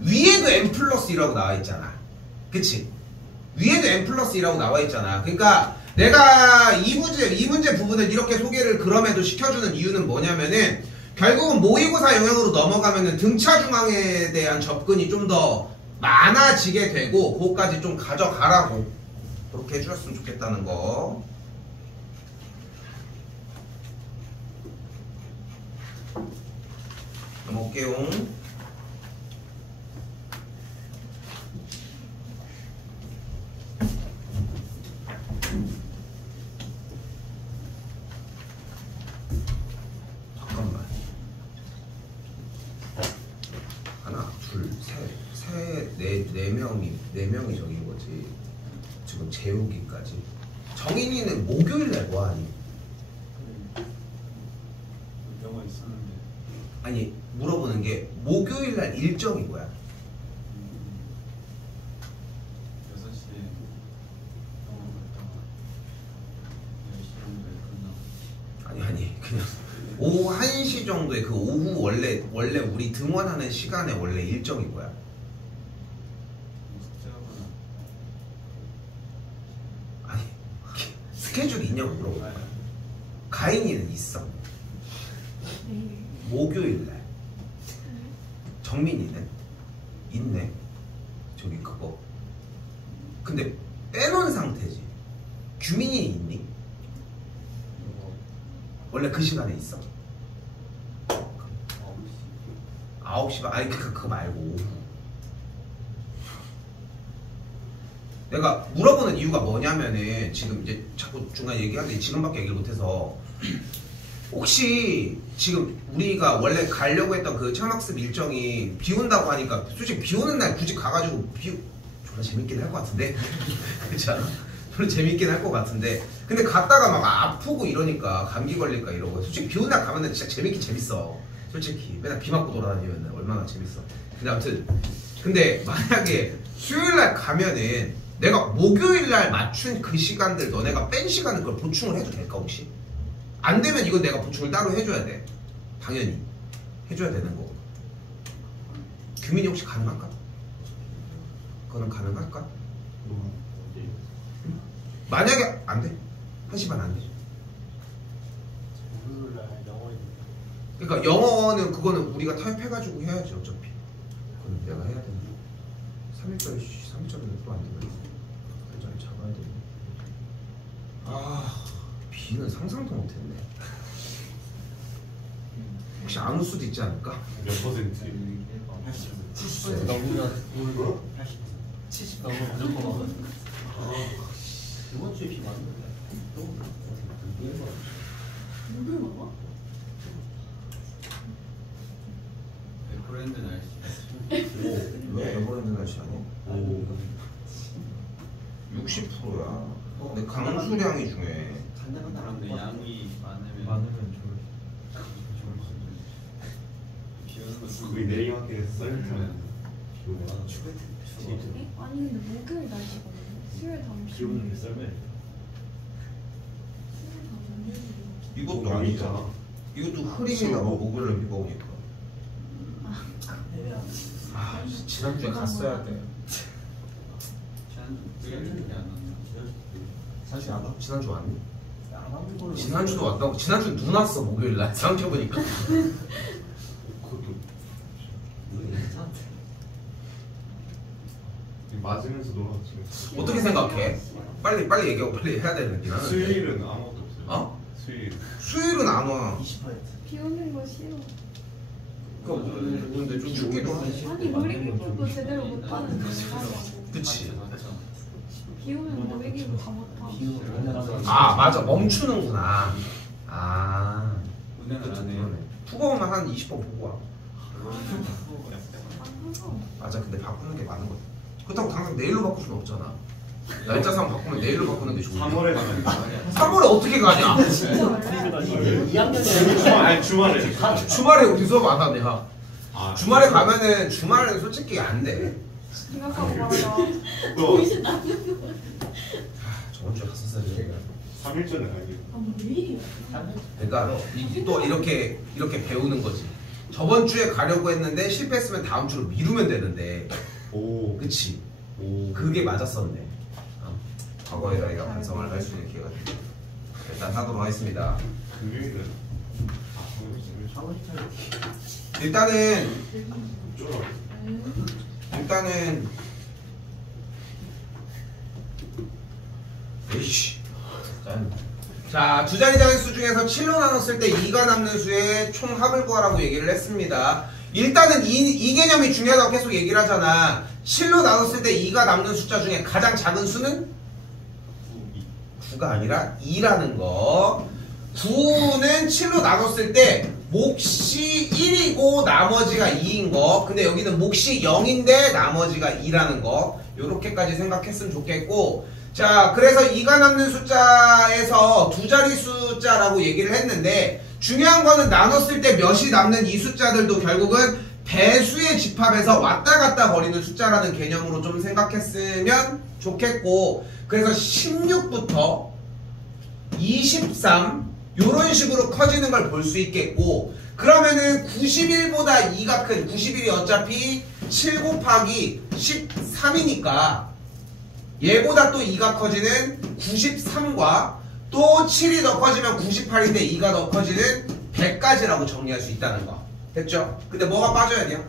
위에도 n 플러스 1라고 나와 있잖아. 그치? 위에도 n 플러스 1라고 나와 있잖아. 그러니까 내가 이 문제 부분을 이렇게 소개를 그럼에도 시켜주는 이유는 뭐냐면은 결국은 모의고사 영역으로 넘어가면은 등차 중앙에 대한 접근이 좀 더 많아지게 되고 그거까지 좀 가져가라고 그렇게 해주셨으면 좋겠다는 거. 넘어올게요. 잠깐만. 하나, 둘, 셋, 네 명이 저긴 거지. 지금 재우기까지. 정인이는 목요일날 뭐하니? 영화 있었는데. 아니 물어보는 게 목요일날 일정이 뭐야? 6시에 영화 갔다가 10시 정도에 끝나고. 아니 그냥 오후 1시 정도에 그 오후 원래 우리 등원하는 시간에 원래 일정이 뭐야? 숙제하거나. 아니 스케줄이 있냐고 물어보는 거야. 가인이는 있어. 목요일날. 정민이는 있네. 저기 그거. 근데 빼놓은 상태지. 규민이 있니? 원래 그 시간에 있어. 9시 반. 아니 그거 말고. 내가 물어보는 이유가 뭐냐면은 지금 이제 자꾸 중간에 얘기하는데 지금밖에 얘기를 못해서 혹시 지금 우리가 원래 가려고 했던 그 체험학습 일정이 비 온다고 하니까 솔직히 비 오는 날 굳이 가가지고 졸라 재밌긴 할 것 같은데 그렇지 않아? 졸라 재밌긴 할 것 같은데 근데 갔다가 막 아프고 이러니까 감기 걸릴까 이러고 솔직히 비 오는 날 가면 진짜 재밌긴 재밌어. 솔직히 맨날 비 맞고 돌아다니면 얼마나 재밌어. 근데 아무튼 근데 만약에 수요일날 가면은 내가 목요일날 맞춘 그 시간들 너네가 뺀 시간을 그걸 보충을 해도 될까 혹시? 안 되면 이건 내가 보충을 따로 해줘야 돼. 당연히 해줘야 되는 거고. 규민이 혹시 가능할까? 그거는 가능할까? 만약에 안 돼? 1시 반 안 돼? 목요일날 영어 있는데. 그러니까 영어는 그거는 우리가 타협해가지고 해야지 어차피. 그건 내가 해야 되는 거. 3일절에 또 안 되면 글자를 잡아야 되네. 아 비는 상상도 못했네. 혹시 안 올 수도 있지 않을까? 몇 퍼센트? 70% 넘으면 뭐야? 70 넘으면 무조건 먹어. 이번 주에 비 맞는데 또 누굴 먹어? 브랜드 날씨. 왜? 에버랜드 날씨 아니야? 오. 60%야. 근데 강수량이 중요해. 그런데 양이 많으면 좋을 비 오는 거 거의 내리막길에서 썰면 비 오면 아니 근데 목요일 날씨거든요. 수요일 다음 비 오는 게 썰매 수요일 다음 목요일. 이것도 아니잖아. 이것도 흐림이라고 목요일에 비가 오니까. 아 지난주에 갔어야 돼. 지난주에 안 왔나? 사실 안 지난주 왔니? 하는 거를 지난주도 왔다고? 지난주 눈 왔어 목요일날 생각해보니까. 그것도 괜찮대. 맞으면서 놀았지. 어떻게 생각해? 빨리 얘기하고 빨리 해야 되는긴 하는데. 수요일은 아무것도 없어요. 어? 수요일. 수요일은 안 와. 20%. 비 오는 거 싫어. 근데 좀 춥기도 하네. 아니 놀이기구도 제대로 못 타는데 왜 가냐고. 그치. 맞죠. 비 오면 놀이기구 다 못 타. 비 오는 아 맞아 멈추는구나. 아 운행을 그쵸 안 해. 그러네. 푸거우면 한 20번 보고 와. 안 하고. 맞아 근데 바꾸는 게 많은 거야. 그렇다고 당장 내일로 바꿀 수는 없잖아. 날짜상 바꾸면 내일로 바꾸는 게 좋은데 3월에 가면 3월에 어떻게 가냐? 진짜 원래 2학년에 주말에 주말에 우리 수업 안 하냐? 아, 주말에 가면은 주말에는 솔직히 안 돼. 생각하고 말이야. 또 저번 주에 갔었어야 돼. 3일 전에 가야겠다. 왜 이래? 그러니까 또 이렇게 배우는 거지. 저번 주에 가려고 했는데 실패했으면 다음 주로 미루면 되는데, 오. 그치? 오. 그게 맞았었네. 과거에 나이가 반성을 할 수 있는 기회가 됩니다. 일단 하도록 하겠습니다. 금요일은 아, 금요일 일단은 쫄아. 에이씨. 자, 두 자리 자릿수 중에서 7로 나눴을 때 2가 남는 수의 총합을 구하라고 얘기를 했습니다. 일단은 이 개념이 중요하다고 계속 얘기를 하잖아. 7로 나눴을 때 2가 남는 숫자 중에 가장 작은 수는 9가 아니라 2라는 거. 9는 7로 나눴을 때 몫이 1이고 나머지가 2인 거. 근데 여기는 몫이 0인데 나머지가 2라는 거. 요렇게까지 생각했으면 좋겠고, 자, 그래서 2가 남는 숫자에서 두 자리 숫자라고 얘기를 했는데, 중요한 거는 나눴을 때 몇이 남는 이 숫자들도 결국은 배수의 집합에서 왔다 갔다 거리는 숫자라는 개념으로 좀 생각했으면 좋겠고, 그래서 16부터 23 요런 식으로 커지는 걸 볼 수 있겠고, 그러면은 91보다 2가 큰, 91이 어차피 7 곱하기 13이니까 얘보다 또 2가 커지는 93과 또 7이 더 커지면 98인데 2가 더 커지는 100까지라고 정리할 수 있다는 거. 됐죠? 근데 뭐가 빠져야 돼요?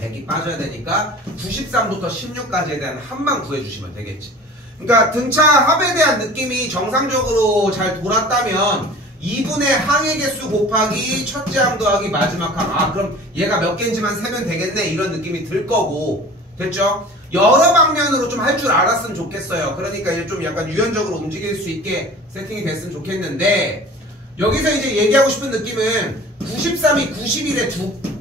100이 빠져야 되니까 93부터 16까지에 대한 합만 구해주시면 되겠지. 그러니까 등차 합에 대한 느낌이 정상적으로 잘 돌았다면 2분의 항의 개수 곱하기 첫째 항 더하기 마지막 항. 아, 그럼 얘가 몇 개인지만 세면 되겠네, 이런 느낌이 들 거고. 됐죠? 여러 방면으로 좀 할 줄 알았으면 좋겠어요. 그러니까 이제 좀 약간 유연적으로 움직일 수 있게 세팅이 됐으면 좋겠는데, 여기서 이제 얘기하고 싶은 느낌은 93이 91에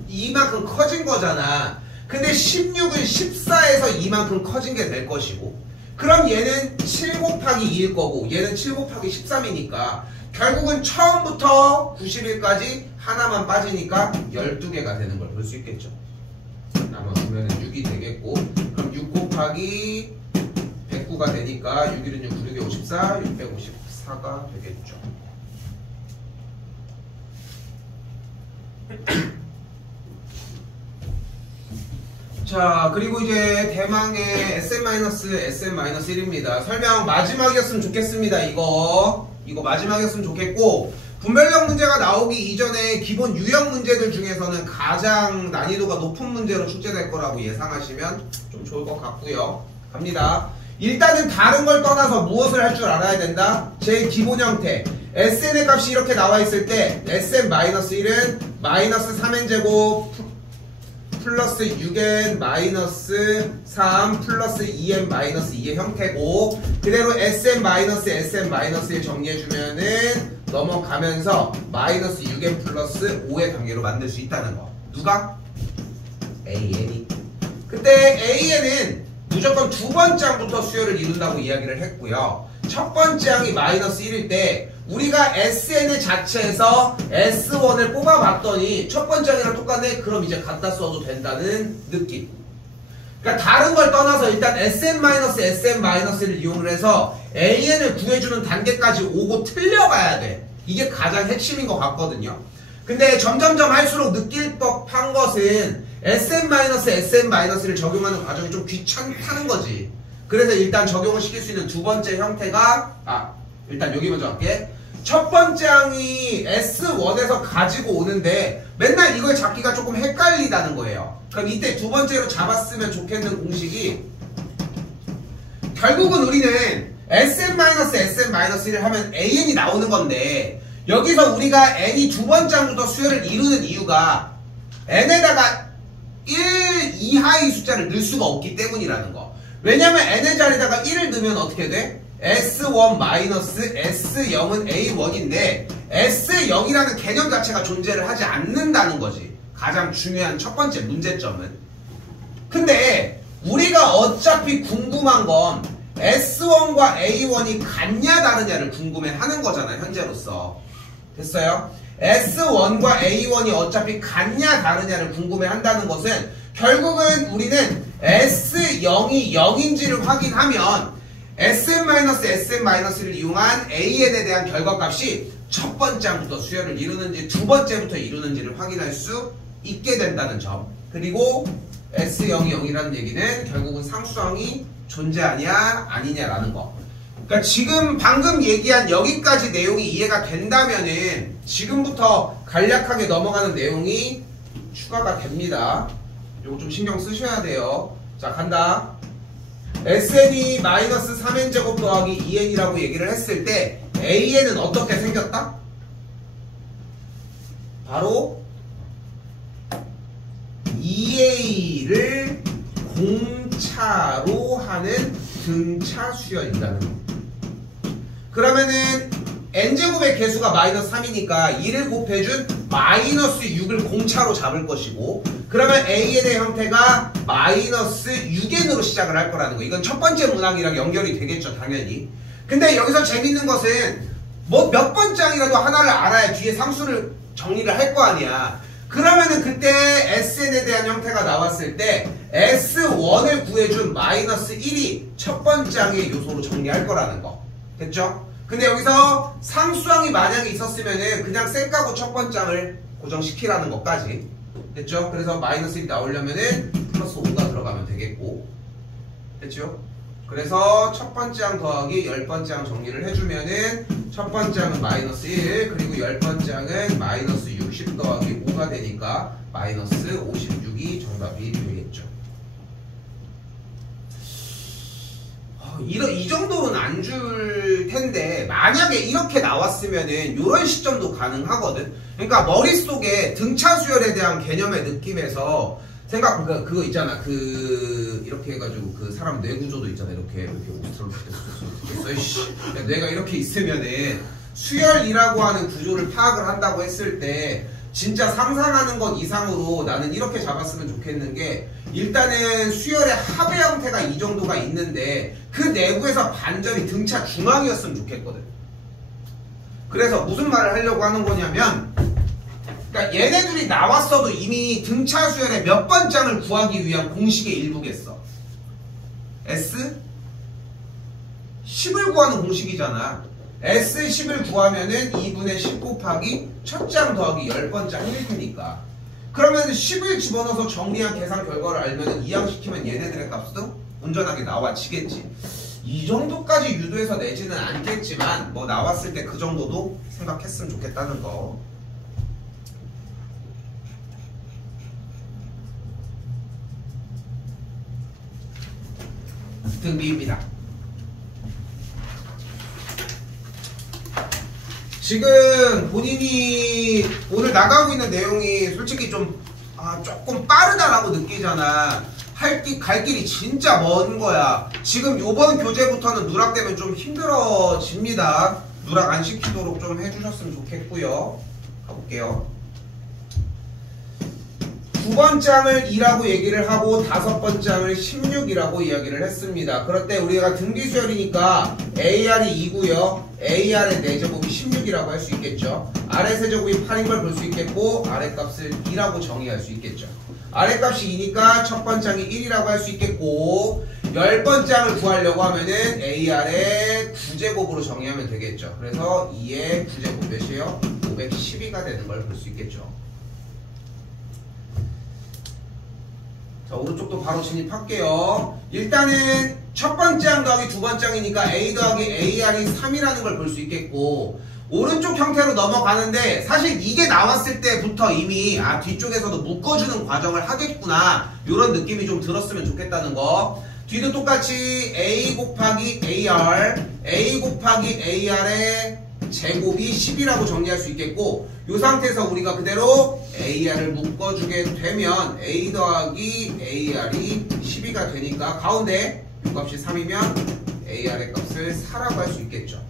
이만큼 커진 거잖아. 근데 16은 14에서 이만큼 커진 게 될 것이고, 그럼 얘는 7 곱하기 2일 거고, 얘는 7 곱하기 13이니까 결국은 처음부터 91까지 하나만 빠지니까 12개가 되는 걸 볼 수 있겠죠. 나눠주면 6이 되겠고, 그럼 6 곱하기 109가 되니까 6일은 6, 9, 6에 54, 654가 되겠죠. 자, 그리고 이제 대망의 SM-SM-1입니다. 설명 마지막이었으면 좋겠습니다. 이거 마지막이었으면 좋겠고, 분별력 문제가 나오기 이전에 기본 유형 문제들 중에서는 가장 난이도가 높은 문제로 출제될 거라고 예상하시면 좀 좋을 것 같고요. 갑니다. 일단은 다른 걸 떠나서 무엇을 할 줄 알아야 된다? 제일 기본 형태. SN의 값이 이렇게 나와 있을 때 SM-1은 마이너스 3n제곱 플러스 6n 마이너스 3 플러스 2n 마이너스 2의 형태고, 그대로 SM-SM-을 정리해주면은 넘어가면서 마이너스 6n 플러스 5의 단계로 만들 수 있다는 거. 누가? AN이. 그때 AN은 무조건 두 번째 항부터 수열을 이룬다고 이야기를 했고요. 첫 번째 항이 마이너스 1일 때 우리가 SN의 자체에서 S1을 뽑아봤더니 첫 번째 항이랑 똑같네? 그럼 이제 갖다 써도 된다는 느낌. 그러니까 다른 걸 떠나서 일단 SM-SM-를 이용을 해서 AN을 구해주는 단계까지 오고 틀려봐야 돼. 이게 가장 핵심인 것 같거든요. 근데 점점점 할수록 느낄 법한 것은 SM-SM-를 적용하는 과정이 좀 귀찮다는 거지. 그래서 일단 적용을 시킬 수 있는 두 번째 형태가, 일단 여기 먼저 할게. 첫 번째 항이 S1에서 가지고 오는데 맨날 이걸 잡기가 조금 헷갈리다는 거예요. 그럼 이때 두 번째로 잡았으면 좋겠는 공식이, 결국은 우리는 SM-SM-1을 하면 AN이 나오는 건데, 여기서 우리가 N이 두 번째 항부터 수열을 이루는 이유가 N에다가 1 이하의 숫자를 넣을 수가 없기 때문이라는 거. 왜냐면 N의 자리에다가 1을 넣으면 어떻게 돼? S1 마이너스 S0은 A1인데 S0이라는 개념 자체가 존재를 하지 않는다는 거지. 가장 중요한 첫 번째 문제점은. 근데 우리가 어차피 궁금한 건 S1과 A1이 같냐 다르냐를 궁금해하는 거잖아 현재로서. 됐어요? S1과 A1이 어차피 같냐 다르냐를 궁금해한다는 것은 결국은 우리는 S0이 0인지를 확인하면 SM-SM-를 이용한 AN에 대한 결과값이 첫 번째부터 수열을 이루는지 두 번째부터 이루는지를 확인할 수 있게 된다는 점. 그리고 S0이 0이라는 얘기는 결국은 상수항이 존재하냐 아니냐라는 거. 그러니까 지금 방금 얘기한 여기까지 내용이 이해가 된다면은 지금부터 간략하게 넘어가는 내용이 추가가 됩니다. 요거 좀 신경 쓰셔야 돼요. 자, 간다. SN이 마이너스 3n제곱 더하기 2n이라고 얘기를 했을 때 AN은 어떻게 생겼다? 바로 2A를 공차로 하는 등차 수열이라는 거. 그러면은 n제곱의 개수가 마이너스 3이니까 2를 곱해준 마이너스 6을 공차로 잡을 것이고, 그러면 AN의 형태가 마이너스 6n으로 시작을 할 거라는 거. 이건 첫 번째 문항이랑 연결이 되겠죠, 당연히. 근데 여기서 재밌는 것은 뭐 몇 번장이라도 하나를 알아야 뒤에 상수를 정리를 할 거 아니야. 그러면은 그때 SN에 대한 형태가 나왔을 때 S1을 구해준 마이너스 1이 첫 번장의 요소로 정리할 거라는 거. 됐죠? 근데 여기서 상수항이 만약에 있었으면은 그냥 쌩까고 첫 번장을 고정시키라는 것까지. 됐죠? 그래서 마이너스 1이 나오려면은 플러스 5가 들어가면 되겠고. 됐죠? 그래서 첫 번째 항 더하기 10번째 항 정리를 해주면은 첫 번째 항은 마이너스 1, 그리고 10번째 항은 마이너스 60 더하기 5가 되니까 마이너스 56이 정답이 되겠죠. 이 정도는 안 줄 텐데 만약에 이렇게 나왔으면은 이런 시점도 가능하거든. 그러니까 머릿속에 등차 수열에 대한 개념의 느낌에서 생각, 그거 있잖아. 이렇게 해가지고 그 사람 뇌 구조도 있잖아. 이렇게 오스트랄로피테쿠스. 뇌가 이렇게 있으면은 수열이라고 하는 구조를 파악을 한다고 했을 때 진짜 상상하는 것 이상으로 나는 이렇게 잡았으면 좋겠는 게, 일단은 수열의 합의 형태가 이 정도가 있는데 그 내부에서 반절이 등차 중앙이었으면 좋겠거든. 그래서 무슨 말을 하려고 하는 거냐면, 그러니까 얘네들이 나왔어도 이미 등차 수열의 몇 번장을 구하기 위한 공식의 일부겠어. S 10을 구하는 공식이잖아. S 10을 구하면은 2분의 10 곱하기 첫째 항 더하기 10번째 항 1이니까. 그러면 10을 집어넣어서 정리한 계산 결과를 알면은 이항시키면 얘네들의 값도 온전하게 나와지겠지. 이 정도까지 유도해서 내지는 않겠지만 뭐 나왔을 때 그 정도도 생각했으면 좋겠다는 거. 등비입니다. 지금 본인이 오늘 나가고 있는 내용이 솔직히 좀 조금 빠르다라고 느끼잖아. 갈 길이 진짜 먼 거야. 지금 요번 교재부터는 누락 때문에 좀 힘들어집니다. 누락 안 시키도록 좀 해주셨으면 좋겠고요. 가볼게요. 9번째 항을 2라고 얘기를 하고 5번째 항을 16이라고 이야기를 했습니다. 그럴 때 우리가 등비수열이니까 AR이 2고요. AR의 4제곱이 16이라고 할 수 있겠죠. 아래 세제곱이 8인 걸 볼 수 있겠고 아래 값을 2라고 정의할 수 있겠죠. 아래 값이 2니까 첫 번째 항이 1이라고 할 수 있겠고, 10번째 항을 구하려고 하면은 AR의 9제곱으로 정의하면 되겠죠. 그래서 2의 9제곱 몇이에요? 512가 되는 걸 볼 수 있겠죠. 자, 오른쪽도 바로 진입할게요. 일단은 첫 번째 항 더하기 두 번째 항이니까 A 더하기 AR이 3이라는 걸 볼 수 있겠고, 오른쪽 형태로 넘어가는데 사실 이게 나왔을 때부터 이미 뒤쪽에서도 묶어주는 과정을 하겠구나, 이런 느낌이 좀 들었으면 좋겠다는 거. 뒤도 똑같이 A 곱하기 AR, A 곱하기 AR의 제곱이 10이라고 정리할 수 있겠고, 이 상태에서 우리가 그대로 AR을 묶어주게 되면 A 더하기 AR이 12가 되니까 가운데 이 값이 3이면 AR의 값을 4라고 할 수 있겠죠.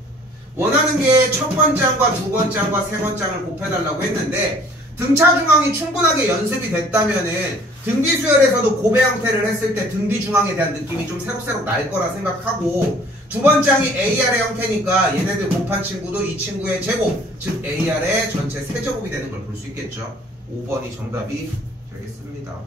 원하는 게 첫 번째 항과 두 번째 항과 세 번째 항을 곱해달라고 했는데 등차 중앙이 충분하게 연습이 됐다면은 등비 수열에서도 고배 형태를 했을 때 등비 중앙에 대한 느낌이 좀 새록새록 날 거라 생각하고 두 번째 항이 AR의 형태니까 얘네들 곱한 친구도 이 친구의 제곱, 즉 AR의 전체 세제곱이 되는 걸 볼 수 있겠죠. 5번이 정답이 되겠습니다.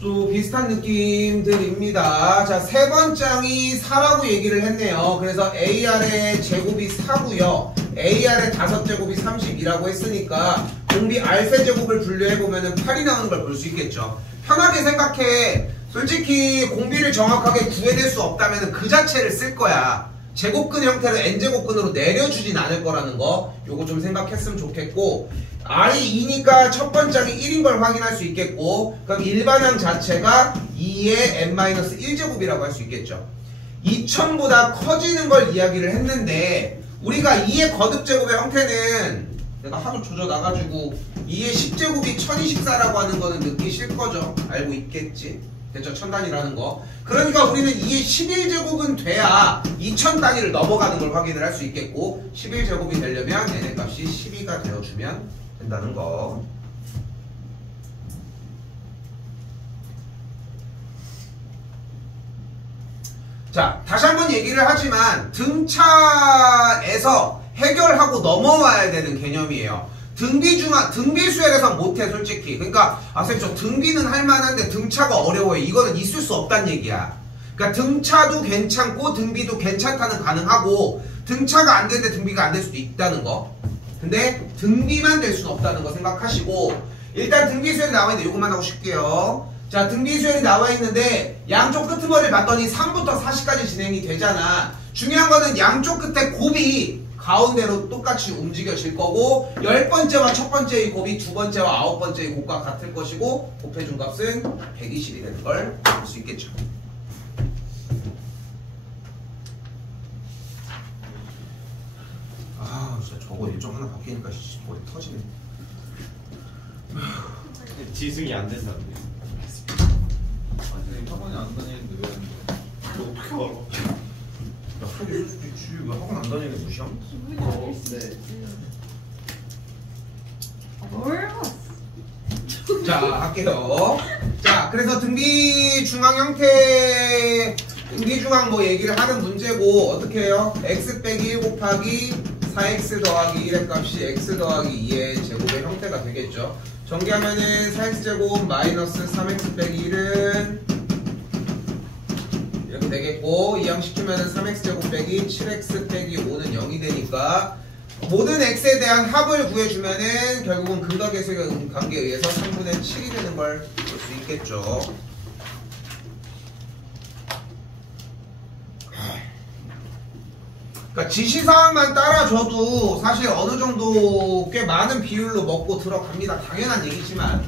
또 비슷한 느낌들입니다. 자, 세 번째 항이 4라고 얘기를 했네요. 그래서 AR의 제곱이 4고요. AR의 5제곱이 32라고 했으니까 공비 R세제곱을 분류해보면 8이 나오는 걸 볼 수 있겠죠. 편하게 생각해. 솔직히 공비를 정확하게 구해낼 수 없다면 그 자체를 쓸 거야. 제곱근 형태를 n제곱근으로 내려주진 않을 거라는 거 요거 좀 생각했으면 좋겠고, R이 2니까 첫 번째 항이 1인 걸 확인할 수 있겠고, 그럼 일반항 자체가 2의 n-1제곱이라고 할 수 있겠죠. 2000보다 커지는 걸 이야기를 했는데 우리가 2의 거듭제곱의 형태는 내가 하도 조져놔가지고 2의 10제곱이 1024라고 하는 거는 느끼실 거죠. 알고 있겠지. 됐죠? 1000단위라는 거. 그러니까 우리는 2의 11제곱은 돼야 2000단위를 넘어가는 걸 확인을 할 수 있겠고, 11제곱이 되려면 n의 값이 12가 되어주면 된다는 거. 자, 다시 한번 얘기를 하지만 등차에서 해결하고 넘어와야 되는 개념이에요. 등비 수열에서 못해 솔직히. 그러니까 쌤 저 등비는 할만한데 등차가 어려워요. 이거는 있을 수 없다는 얘기야. 그러니까 등차도 괜찮고 등비도 괜찮다는 가능하고, 등차가 안 되는데 등비가 안 될 수도 있다는 거. 근데 등비만 될 수는 없다는 거 생각하시고, 일단 등비 수열이 나와 있는데 이것만 하고 쉴게요. 자, 등비 수열이 나와 있는데 양쪽 끄트머리를 봤더니 3부터 40까지 진행이 되잖아. 중요한 거는 양쪽 끝에 곱이 가운데로 똑같이 움직여질 거고, 10번째와 첫 번째의 곱이 두 번째와 9번째의 곱과 같을 것이고, 곱해준 값은 120이 되는 걸 볼 수 있겠죠. 아, 진짜 저거 일정 하나 바뀌니까 머리 터지네. 지승이 안 된다는데. 아니 학원에 안 다니는데 왜 안 돼? 너 어떻게 알아? 야, 소리 있을 수도 있지. 왜 학원 안 다니는 게 무시함? 기분이 나쁠 수 네. 있지. 몰랐어. 자, 할게요. 자, 그래서 등비 중앙 형태, 등비 중앙 뭐 얘기를 하는 문제고, 어떻게 해요? x 빼기 1 곱하기 4x 더하기 1의 값이 x 더하기 2의 제곱의 형태가 되겠죠. 전개하면은 4x제곱 마이너스 3x 빼기 1은 이렇게 되겠고, 이항시키면은 3x제곱 빼기 7x 빼기 5는 0이 되니까 모든 x에 대한 합을 구해주면은 결국은 근각계수의 관계에 의해서 3분의 7이 되는 걸 볼 수 있겠죠. 그러니까 지시사항만 따라줘도 사실 어느 정도 꽤 많은 비율로 먹고 들어갑니다. 당연한 얘기지만,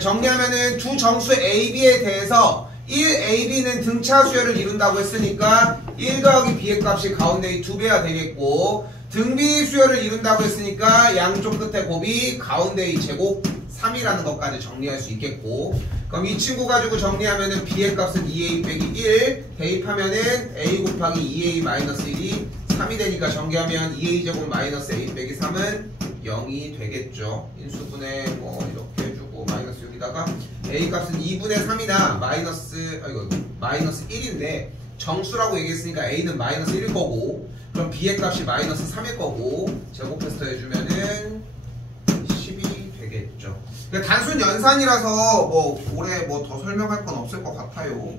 정리하면은 두 정수 A, B에 대해서 1, A, B는 등차 수열을 이룬다고 했으니까 1 더하기 B의 값이 가운데의 2배가 되겠고, 등비 수열을 이룬다고 했으니까 양쪽 끝에 곱이 가운데의 제곱 3이라는 것까지 정리할 수 있겠고, 그럼 이 친구 가지고 정리하면은 B의 값은 2A 빼기 1 대입하면은 A 곱하기 2A 마이너스 1이 3이 되니까 정리하면 2A 제곱 마이너스 A 빼기 3은 0이 되겠죠. 인수분해 뭐 이렇게 해주고 마이너스 여기다가 A 값은 2분의 3이나 마이너스 1인데 정수라고 얘기했으니까 A는 마이너스 1일 거고, 그럼 B의 값이 마이너스 3일 거고, 제곱해서 해주면은 10이 되겠죠. 그러니까 단순 연산이라서 뭐 올해 뭐 더 설명할 건 없을 것 같아요.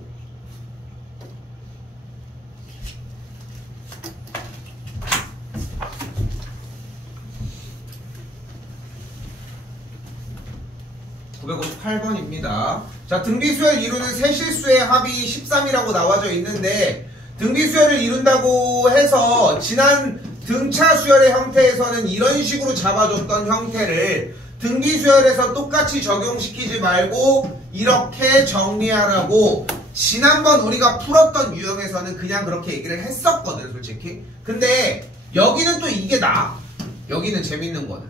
(958번입니다) 자, 등비수열 이루는 세실수의 합이 13이라고 나와져 있는데, 등비수열을 이룬다고 해서 지난 등차 수열의 형태에서는 이런 식으로 잡아줬던 형태를 등비수열에서 똑같이 적용시키지 말고 이렇게 정리하라고 지난번 우리가 풀었던 유형에서는 그냥 그렇게 얘기를 했었거든 솔직히. 근데 여기는 또 이게 나아. 여기는 재밌는 거는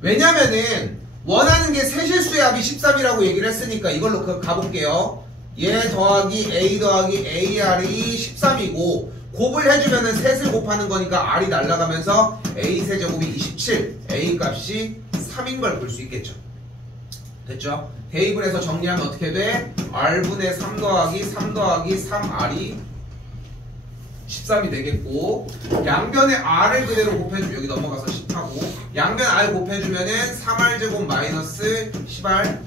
왜냐면은 원하는 게 세실수의 합이 13이라고 얘기를 했으니까 이걸로 가볼게요. 얘 더하기 A 더하기 AR이 13이고 곱을 해주면은 셋을 곱하는 거니까 R이 날아가면서 A 세제곱이 27, A 값이 3인 걸 볼 수 있겠죠. 됐죠? 대입을 해서 정리하면 어떻게 돼? R분의 3 더하기 3 더하기 3R이 13이 되겠고, 양변에 R을 그대로 곱해주면 여기 넘어가서 10하고, 양변 R 곱해주면은 3R제곱 마이너스 10R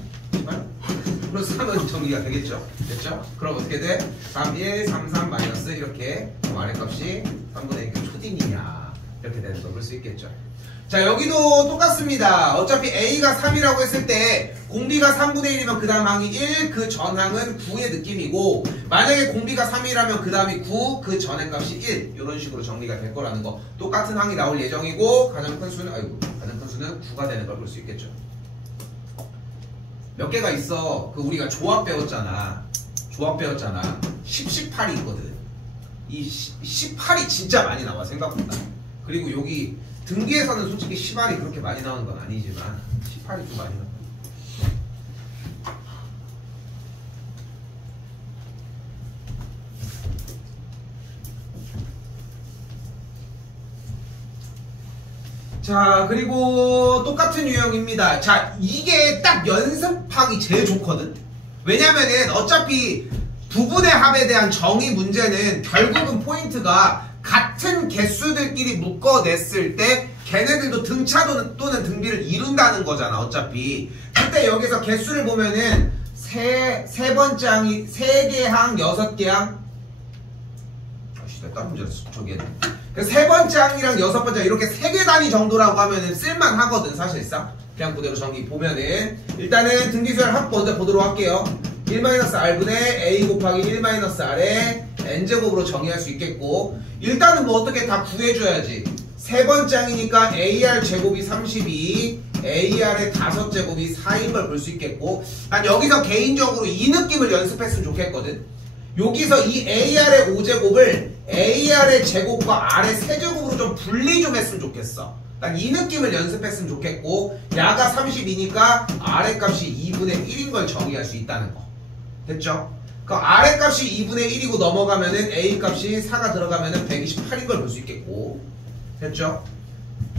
플러스 3은 정리가 되겠죠. 됐죠? 그럼 어떻게 돼? 3, 1, 3, 3 마이너스 이렇게 R의 값이 3분의 1 초딩이냐 이렇게 되는 거 볼 수 있겠죠. 자, 여기도 똑같습니다. 어차피 A가 3이라고 했을 때 공비가 3분의 1이면 그 다음 항이 1, 그 전항은 9의 느낌이고, 만약에 공비가 3이라면 그 다음이 9, 그 전의 값이 1, 이런 식으로 정리가 될 거라는 거. 똑같은 항이 나올 예정이고, 가장 큰 수는 9가 되는 걸 볼 수 있겠죠. 몇 개가 있어. 그 우리가 조합 배웠잖아. 10, 18이 있거든. 이 18이 진짜 많이 나와, 생각보다. 그리고 여기 등기에서는 솔직히 18이 그렇게 많이 나오는 건 아니지만 18이 좀 많이 나와. 자, 그리고 똑같은 유형입니다. 자, 이게 딱 연습하기 제일 좋거든. 왜냐면은 어차피 부분의 합에 대한 정의 문제는 결국은 포인트가 같은 개수들끼리 묶어냈을 때 걔네들도 등차 또는 등비를 이룬다는 거잖아. 어차피 그때 여기서 개수를 보면은 세 번째 항이 3개 항, 6개 항. 아씨, 나 다른 문제 저기 그 세 번째 항이랑 6번째 이렇게 3개 단위 정도라고 하면은 쓸만하거든. 사실상 그냥 그대로 정리 보면은 일단은 등기수열 합 먼저 보도록 할게요. 1-R분의 A 곱하기 1-R에 N제곱으로 정의할 수 있겠고, 일단은 뭐 어떻게 다 구해줘야지. 세 번째 항이니까 AR 제곱이 32, AR의 5제곱이 4인 걸 볼 수 있겠고, 난 여기서 개인적으로 이 느낌을 연습했으면 좋겠거든. 여기서 이 AR의 5제곱을 AR의 제곱과 R의 세제곱으로 좀 분리 좀 했으면 좋겠어. 난 이 느낌을 연습했으면 좋겠고, 야가 32니까 R의 값이 2분의 1인 걸 정의할 수 있다는 거. 됐죠? 그 R의 값이 2분의 1이고 넘어가면은 A 값이 4가 들어가면은 128인 걸 볼 수 있겠고. 됐죠?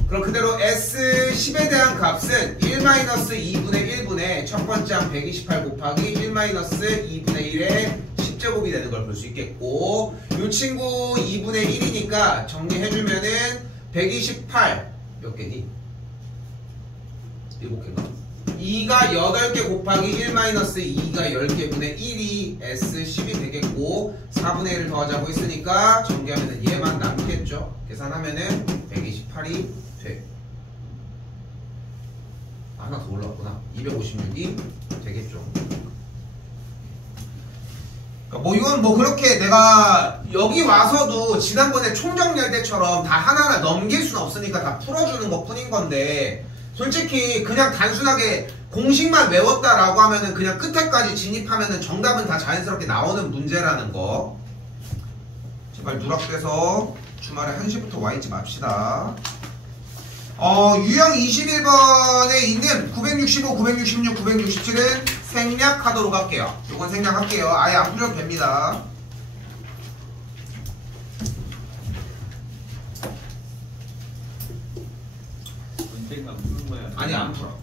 그럼 그대로 S10에 대한 값은 1-2분의 1분의 첫 번째 항 128 곱하기 1-2분의 1의 10제곱이 되는 걸 볼 수 있겠고, 이 친구 2분의 1이니까 정리해주면은 128 몇 개니? 7개인가? 2가 8개 곱하기 1-2가 10개분의 1이 S10이 되겠고, 4분의 1을 더하자고 했으니까 정리하면은 얘만 남겠죠? 계산하면은 128이 돼. 하나 더 올라왔구나. 256이 되겠죠. 뭐 이건 뭐 그렇게 내가 여기 와서도 지난번에 총정리할 때처럼 다 하나하나 넘길 수는 없으니까 다 풀어주는 것 뿐인 건데, 솔직히 그냥 단순하게 공식만 외웠다라고 하면은 그냥 끝에까지 진입하면은 정답은 다 자연스럽게 나오는 문제라는 거. 제발 누락돼서 주말에 1시부터 와있지 맙시다. 유형 21번에 있는 965, 966, 967은 생략하도록 할게요. 요건 생략할게요. 아예 안 풀어도 됩니다. 언젠가 푸는 거야. 아니, 안 풀어.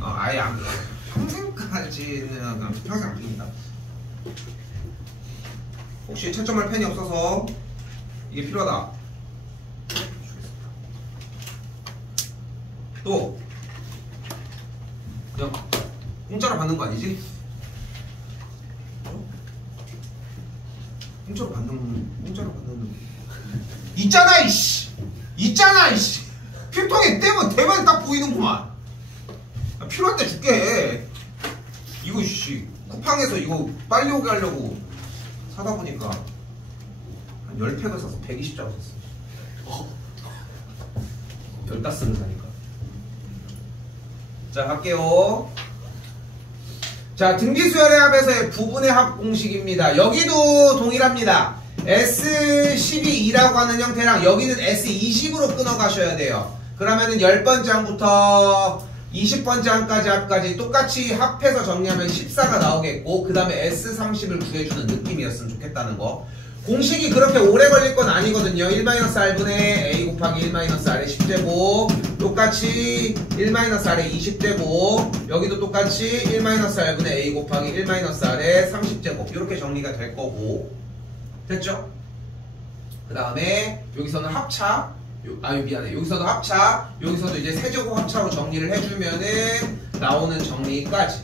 아예 안 풀어. 평생까지는 그냥 평생 안 풉니다. 혹시 채점할 펜이 없어서 이게 필요하다. 또 그냥 공짜로 받는 거 아니지? 공짜로 받는 있잖아 이씨, 있잖아 이씨. 필통에 대만 딱 보이는구만. 필요할 때 줄게. 이거 씨 쿠팡에서 이거 빨리 오게 하려고 사다 보니까 한 10팩을 사서 120짜리 샀어. 15를 사니까. 자, 갈게요. 자, 등기수열의 합에서의 부분의 합 공식입니다. 여기도 동일합니다. S12라고 하는 형태랑 여기는 S20으로 끊어 가셔야 돼요. 그러면은 10번째 항부터 20번째 항까지 똑같이 합해서 정리하면 14가 나오겠고, 그 다음에 S30을 구해주는 느낌이었으면 좋겠다는 거. 공식이 그렇게 오래 걸릴 건 아니거든요. 1-r분의 a 곱하기 1-r의 10제곱 똑같이 1-r의 20제곱 여기도 똑같이 1-r분의 a 곱하기 1-r의 30제곱 이렇게 정리가 될 거고 됐죠? 그 다음에 여기서는 합차 미안해 여기서도 합차 여기서도 이제 세제곱 합차로 정리를 해주면은 나오는 정리까지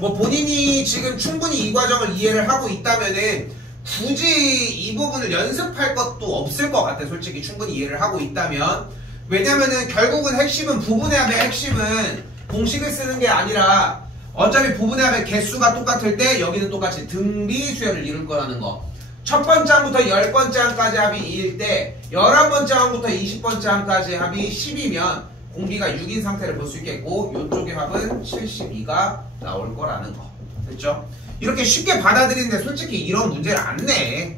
뭐 본인이 지금 충분히 이 과정을 이해를 하고 있다면은 굳이 이 부분을 연습할 것도 없을 것 같아. 솔직히 충분히 이해를 하고 있다면. 왜냐면은 결국은 핵심은 부분의 합의 핵심은 공식을 쓰는 게 아니라 어차피 부분의 합의 개수가 똑같을 때 여기는 똑같이 등비 수열을 이룰 거라는 거. 첫 번째 항부터 10번째 항까지 합이 2일 때 11번째 항부터 20번째 항까지 합이 10이면 공비가 6인 상태를 볼 수 있겠고 이쪽의 합은 72가 나올 거라는 거. 됐죠? 이렇게 쉽게 받아들이는데 솔직히 이런 문제를 안 내.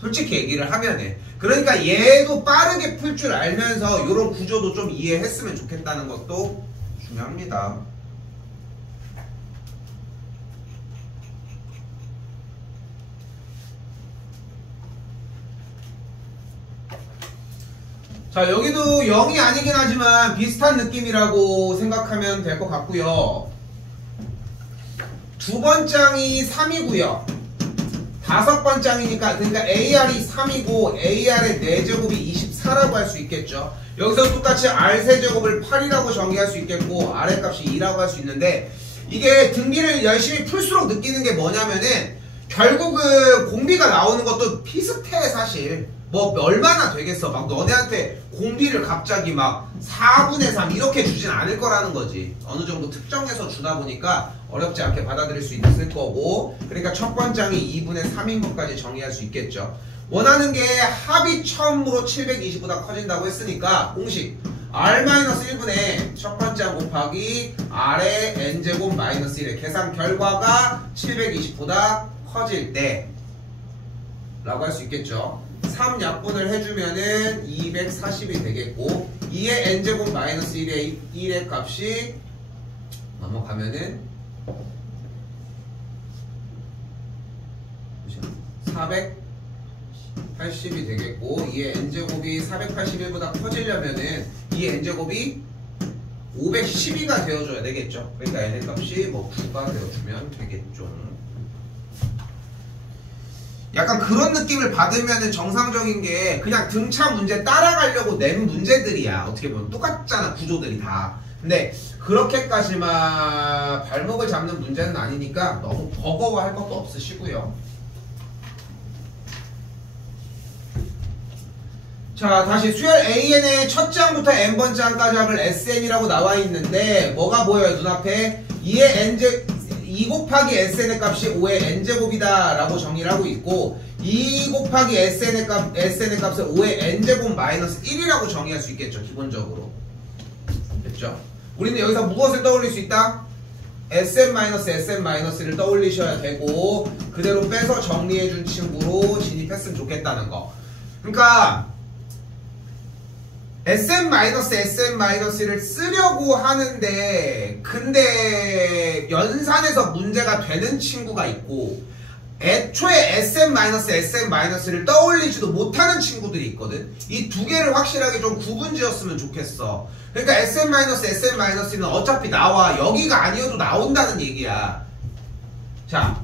솔직히 얘기를 하면은. 그러니까 얘도 빠르게 풀 줄 알면서 이런 구조도 좀 이해했으면 좋겠다는 것도 중요합니다. 자, 여기도 0이 아니긴 하지만 비슷한 느낌이라고 생각하면 될 것 같고요. 두 번째 항이 3이고요. 다섯 번째 항이니까 그러니까 AR이 3이고 AR의 4제곱이 24라고 할 수 있겠죠. 여기서 똑같이 R3제곱을 8이라고 정의할 수 있겠고 R의 값이 2라고 할 수 있는데 이게 등비를 열심히 풀수록 느끼는 게 뭐냐면은 결국은 공비가 나오는 것도 비슷해 사실. 뭐 얼마나 되겠어. 막 너네한테 공비를 갑자기 막 4분의 3 이렇게 주진 않을 거라는 거지. 어느 정도 특정해서 주다 보니까 어렵지 않게 받아들일 수 있을 거고 그러니까 첫 번째 항이 2분의 3인 것까지 정리할 수 있겠죠. 원하는 게 합이 처음으로 720보다 커진다고 했으니까 공식 R-1분의 첫 번째 항 곱하기 R의 n제곱 마이너스 1의 계산 결과가 720보다 커질 때 라고 할 수 있겠죠. 3 약분을 해주면은 240이 되겠고 2의 n제곱 마이너스 1의 값이 넘어가면은 480이 되겠고 2의 n제곱이 481보다 커지려면은 2의 n제곱이 512가 되어줘야 되겠죠. 그러니까 n의 값이 뭐 9가 되어주면 되겠죠. 약간 그런 느낌을 받으면 정상적인 게 그냥 등차 문제 따라가려고 낸 문제들이야. 어떻게 보면 똑같잖아 구조들이 다. 근데 그렇게까지만 발목을 잡는 문제는 아니니까 너무 버거워할 것도 없으시고요. 자 다시 수열 AN의 첫째 항부터 n번째 항까지 합을 SN이라고 나와 있는데 뭐가 보여요 눈앞에 2 곱하기 SN의 값이 5의 n제곱이다 라고 정리를 하고 있고 2 곱하기 SN의 값을 5의 n제곱 마이너스 1이라고 정의할 수 있겠죠 기본적으로. 됐죠? 우리는 여기서 무엇을 떠올릴 수 있다? SM-를 떠올리셔야 되고 그대로 빼서 정리해준 친구로 진입했으면 좋겠다는 거. 그러니까 SM-를 쓰려고 하는데 근데 연산에서 문제가 되는 친구가 있고 애초에 SM-를 떠올리지도 못하는 친구들이 있거든. 이 두 개를 확실하게 좀 구분지었으면 좋겠어. 그러니까 SM-는 어차피 나와. 여기가 아니어도 나온다는 얘기야. 자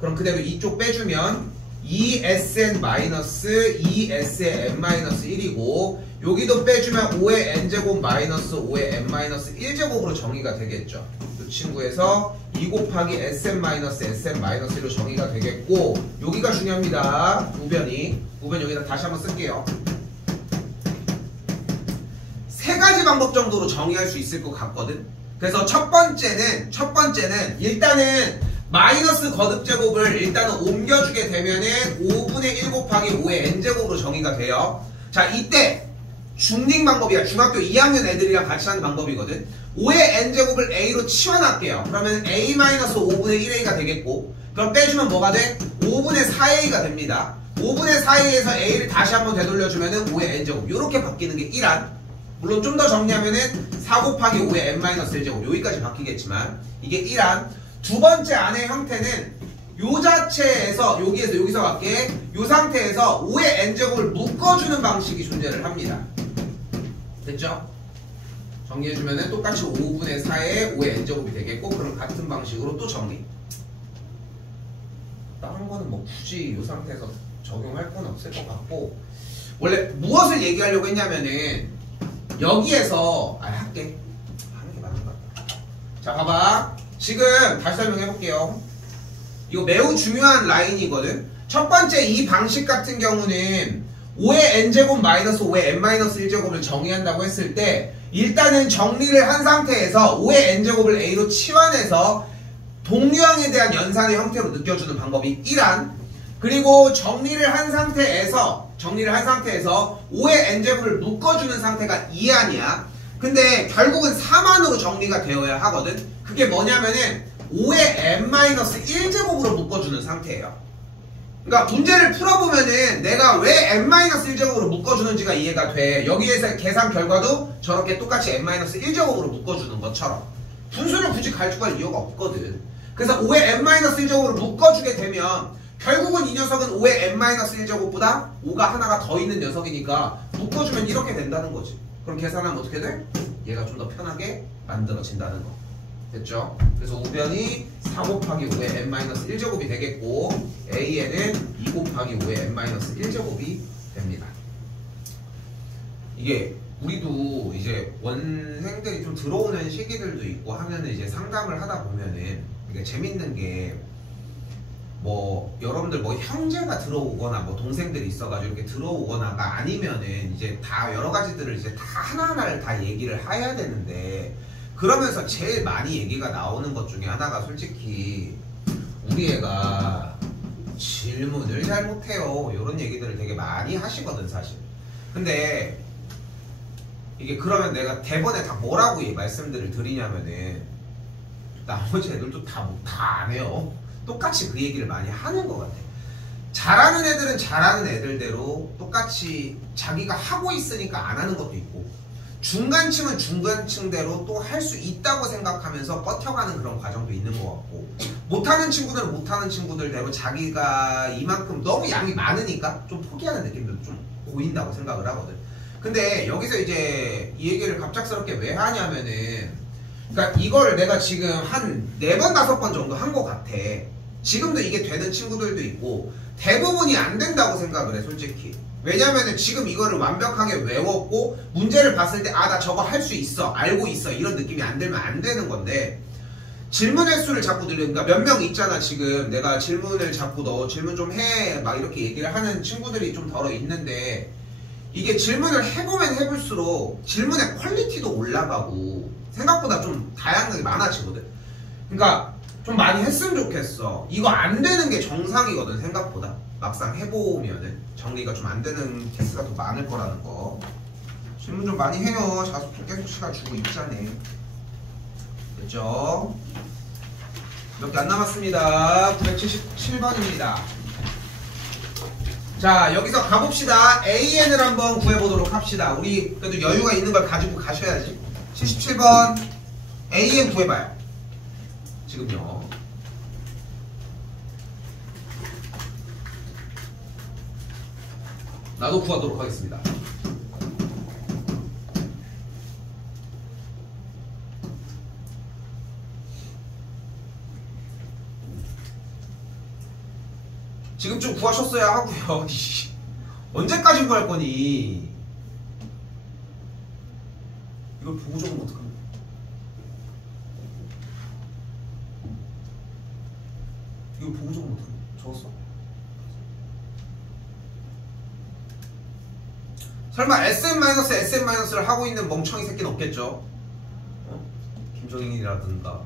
그럼 그대로 이쪽 빼주면 2SN- 2S의 n-1이고 여기도 빼주면 5의 n제곱 마이너스 5의 n-1제곱으로 정의가 되겠죠. 이 친구에서 2 곱하기 SM-로 정의가 되겠고 여기가 중요합니다. 우변이 여기다 다시 한번 쓸게요. 세 가지 방법 정도로 정의할 수 있을 것 같거든. 그래서 첫 번째는 일단은 마이너스 거듭제곱을 일단은 옮겨주게 되면은 5분의 1 곱하기 5의 n제곱으로 정의가 돼요. 자 이때 중딩 방법이야. 중학교 2학년 애들이랑 같이 하는 방법이거든. 5의 n제곱을 a로 치워놨게요. 그러면 a-5분의 1a가 되겠고 그럼 빼주면 뭐가 돼? 5분의 4a가 됩니다. 5분의 4a에서 a를 다시 한번 되돌려주면은 5의 n제곱 요렇게 바뀌는 게 1안. 물론 좀 더 정리하면은 4 곱하기 5의 n-1제곱 여기까지 바뀌겠지만 이게 1안. 두 번째 안의 형태는 요 자체에서 여기서 갈게. 요 상태에서 5의 n제곱을 묶어주는 방식이 존재를 합니다. 됐죠? 정리해주면은 똑같이 5분의 4의 5의 n제곱이 되겠고, 그럼 같은 방식으로 또 정리. 다른 거는 뭐 굳이 요 상태에서 적용할 건 없을 것 같고, 원래 무엇을 얘기하려고 했냐면은 여기에서 할게. 하는 게 맞는 것 같다. 자, 봐봐. 지금 다시 설명해 볼게요. 이거 매우 중요한 라인이거든. 첫 번째 이 방식 같은 경우는 5의 n제곱 마이너스 5의 n-1제곱을 정의한다고 했을 때, 일단은 정리를 한 상태에서 5의 n제곱을 a로 치환해서 동류항에 대한 연산의 형태로 느껴주는 방법이 1안, 그리고 정리를 한 상태에서 5의 n제곱을 묶어주는 상태가 2안이야. 근데 결국은 3안으로 정리가 되어야 하거든. 그게 뭐냐면은 5의 n-1제곱으로 묶어주는 상태예요. 그러니까 문제를 풀어보면은 내가 왜 n-1제곱으로 묶어주는지가 이해가 돼. 여기에서 계산 결과도 저렇게 똑같이 n-1제곱으로 묶어주는 것처럼 분수를 굳이 가져갈 이유가 없거든. 그래서 5의 n-1제곱으로 묶어주게 되면 결국은 이 녀석은 5의 n-1제곱보다 5가 하나가 더 있는 녀석이니까 묶어주면 이렇게 된다는 거지. 그럼 계산하면 어떻게 돼? 얘가 좀 더 편하게 만들어진다는 거. 됐죠? 그래서 우변이 4 곱하기 5의 n-1제곱이 되겠고, a에는 2 곱하기 5의 n-1제곱이 됩니다. 이게 우리도 이제 원생들이 좀 들어오는 시기들도 있고 하면은 이제 상담을 하다 보면은 이게 재밌는 게, 뭐 여러분들 뭐 형제가 들어오거나 뭐 동생들이 있어가지고 이렇게 들어오거나가 아니면은 이제 다 여러 가지들을 이제 다 하나하나를 다 얘기를 해야 되는데, 그러면서 제일 많이 얘기가 나오는 것 중에 하나가 솔직히 우리 애가 질문을 잘 못해요. 이런 얘기들을 되게 많이 하시거든 사실. 근데 이게 그러면 내가 대본에 다 뭐라고 말씀들을 드리냐면은 나머지 애들도 다 안 해요. 똑같이 그 얘기를 많이 하는 것 같아. 잘하는 애들은 잘하는 애들대로 똑같이 자기가 하고 있으니까 안 하는 것도 있고, 중간층은 중간층대로 또 할 수 있다고 생각하면서 버텨가는 그런 과정도 있는 것 같고, 못하는 친구들은 못하는 친구들대로 자기가 이만큼 너무 양이 많으니까 좀 포기하는 느낌도 좀 보인다고 생각을 하거든. 근데 여기서 이제 이 얘기를 갑작스럽게 왜 하냐면은, 그러니까 이걸 내가 지금 한 4번 5번 정도 한 것 같아. 지금도 이게 되는 친구들도 있고 대부분이 안 된다고 생각을 해 솔직히. 왜냐면은 지금 이거를 완벽하게 외웠고 문제를 봤을 때 아 나 저거 할 수 있어 알고 있어 이런 느낌이 안 들면 안 되는 건데, 질문 횟수를 자꾸 늘리는, 그러니까 몇 명 있잖아 지금 내가 질문을 자꾸 너 질문 좀 해 막 이렇게 얘기를 하는 친구들이 좀 덜어 있는데, 이게 질문을 해보면 해볼수록 질문의 퀄리티도 올라가고 생각보다 좀 다양하게 많아지거든. 그러니까 좀 많이 했으면 좋겠어. 이거 안 되는 게 정상이거든 생각보다. 막상 해보면은 정리가 좀 안 되는 케이스가 더 많을 거라는 거. 질문 좀 많이 해요. 자수 계속 시간 주고 있잖아. 됐죠? 몇 개 안 남았습니다. 977번입니다. 자, 여기서 가봅시다. AN을 한번 구해보도록 합시다. 우리 그래도 여유가 있는 걸 가지고 가셔야지. 77번 AN 구해봐요. 지금요. 나도 구하도록 하겠습니다. 지금쯤 구하셨어야 하고요. 언제까지 구할 거니? 이걸 보고 적으면 어떡합니까? 이거 보고 적으면 어떡해? 적었어? 설마 SM-SM-를 하고 있는 멍청이 새끼는 없겠죠? 어? 김정인이라든가.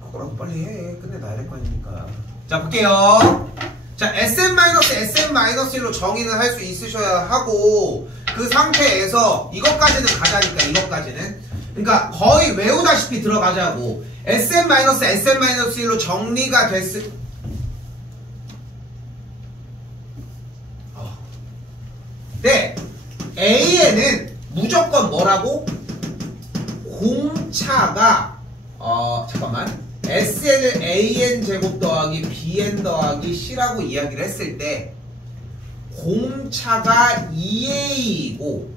그거라도 빨리 해. 끝내놔야 될 거 아닙니까? 자, 볼게요. 자, SM-SM-1로 정의는 할 수 있으셔야 하고, 그 상태에서 이것까지는 가자니까, 이것까지는. 그러니까 거의 외우다시피 들어가자고. SM-SM-1로 정리가 됐을 근데 A에는 무조건 뭐라고? 공차가 잠깐만 SN을 AN 제곱 더하기 BN 더하기 C라고 이야기를 했을 때 공차가 2A이고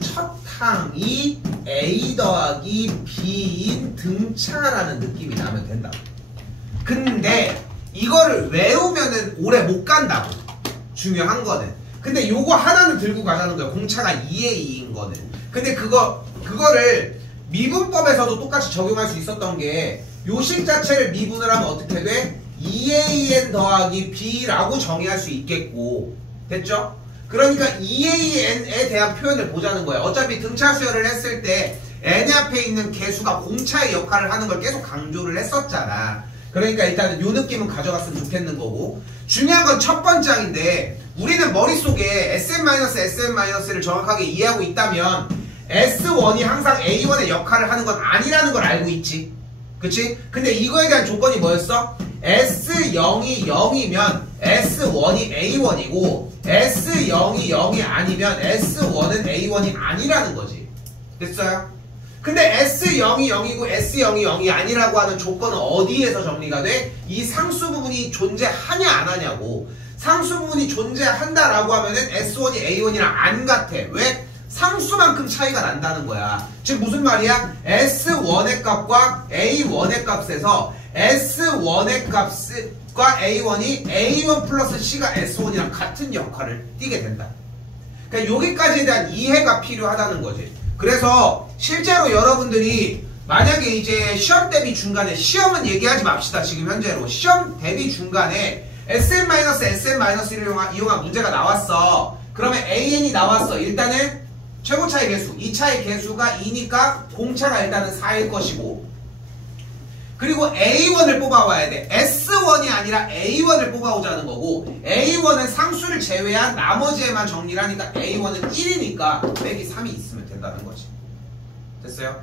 첫 항이 A 더하기 B인 등차라는 느낌이 나면 된다. 근데 이거를 외우면은 오래 못 간다고. 중요한 거는. 근데 요거 하나는 들고 가자는 거야. 공차가 2A인 거는. 근데 그거를 미분법에서도 똑같이 적용할 수 있었던 게 요식 자체를 미분을 하면 어떻게 돼? 2AN 더하기 B라고 정의할 수 있겠고. 됐죠? 그러니까 2AN에 대한 표현을 보자는 거야. 어차피 등차 수열을 했을 때 n 앞에 있는 개수가 공차의 역할을 하는 걸 계속 강조를 했었잖아. 그러니까 일단은 요 느낌은 가져갔으면 좋겠는 거고. 중요한 건 첫 번째 항인데 우리는 머릿속에 SM-SM-를 정확하게 이해하고 있다면 S1이 항상 A1의 역할을 하는 건 아니라는 걸 알고 있지. 그치? 근데 이거에 대한 조건이 뭐였어? S0이 0이면 S1이 A1이고 S0이 0이 아니면 S1은 A1이 아니라는 거지. 됐어요? 근데 S0이 0이고 S0이 0이 아니라고 하는 조건은 어디에서 정리가 돼? 이 상수 부분이 존재하냐 안 하냐고. 상수 부분이 존재한다라고 하면은 S1이 A1이랑 안 같아. 왜? 상수만큼 차이가 난다는 거야. 즉 무슨 말이야? S1의 값과 A1의 값에서 S1의 값과 A1이 A1 플러스 C가 S1이랑 같은 역할을 띠게 된다. 그러니까 여기까지에 대한 이해가 필요하다는 거지. 그래서 실제로 여러분들이 만약에 이제 시험 대비 중간에, 시험은 얘기하지 맙시다. 지금 현재로 시험 대비 중간에 SM-SM-1을 이용한 문제가 나왔어. 그러면 AN이 나왔어. 일단은 최고 차의 개수, 이 차의 개수가 2니까 공차가 일단은 4일 것이고, 그리고 A1을 뽑아와야 돼. S1이 아니라 A1을 뽑아오자는 거고, A1은 상수를 제외한 나머지에만 정리를 하니까 A1은 1이니까 빼기 3이 있으면 된다는 거지. 됐어요?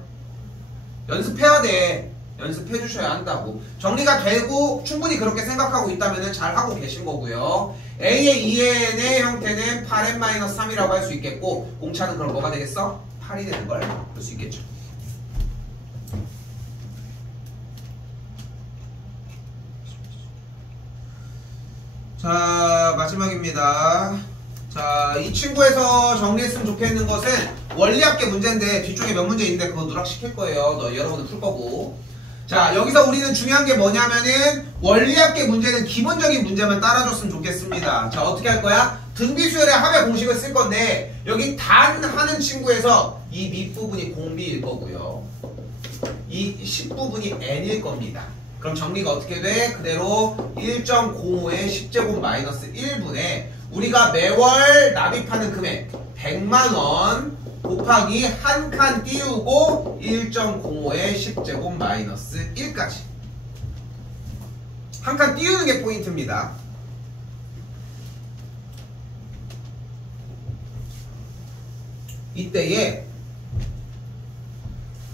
연습해야 돼. 연습해 주셔야 한다고. 정리가 되고 충분히 그렇게 생각하고 있다면 잘 하고 계신 거고요. A의 2n의 형태는 8n-3이라고 할 수 있겠고, 공차는 그럼 뭐가 되겠어? 8이 되는 걸 볼 수 있겠죠. 자, 마지막입니다. 자, 이 친구에서 정리했으면 좋겠는 것은 원리합계 문제인데 뒤쪽에 몇 문제 있는데 그거 누락시킬 거예요. 여러분은 풀 거고. 자, 여기서 우리는 중요한 게 뭐냐면은 원리합계 문제는 기본적인 문제만 따라줬으면 좋겠습니다. 자, 어떻게 할 거야? 등비수열의 합의 공식을 쓸 건데 여기 단 하는 친구에서 이 밑부분이 공비일 거고요. 이 10부분이 n일 겁니다. 그럼 정리가 어떻게 돼? 그대로 1.05의 10제곱 마이너스 1분에 우리가 매월 납입하는 금액 100만원 곱하기 한 칸 띄우고 1.05의 10제곱 마이너스 1까지. 한 칸 띄우는 게 포인트입니다. 이때에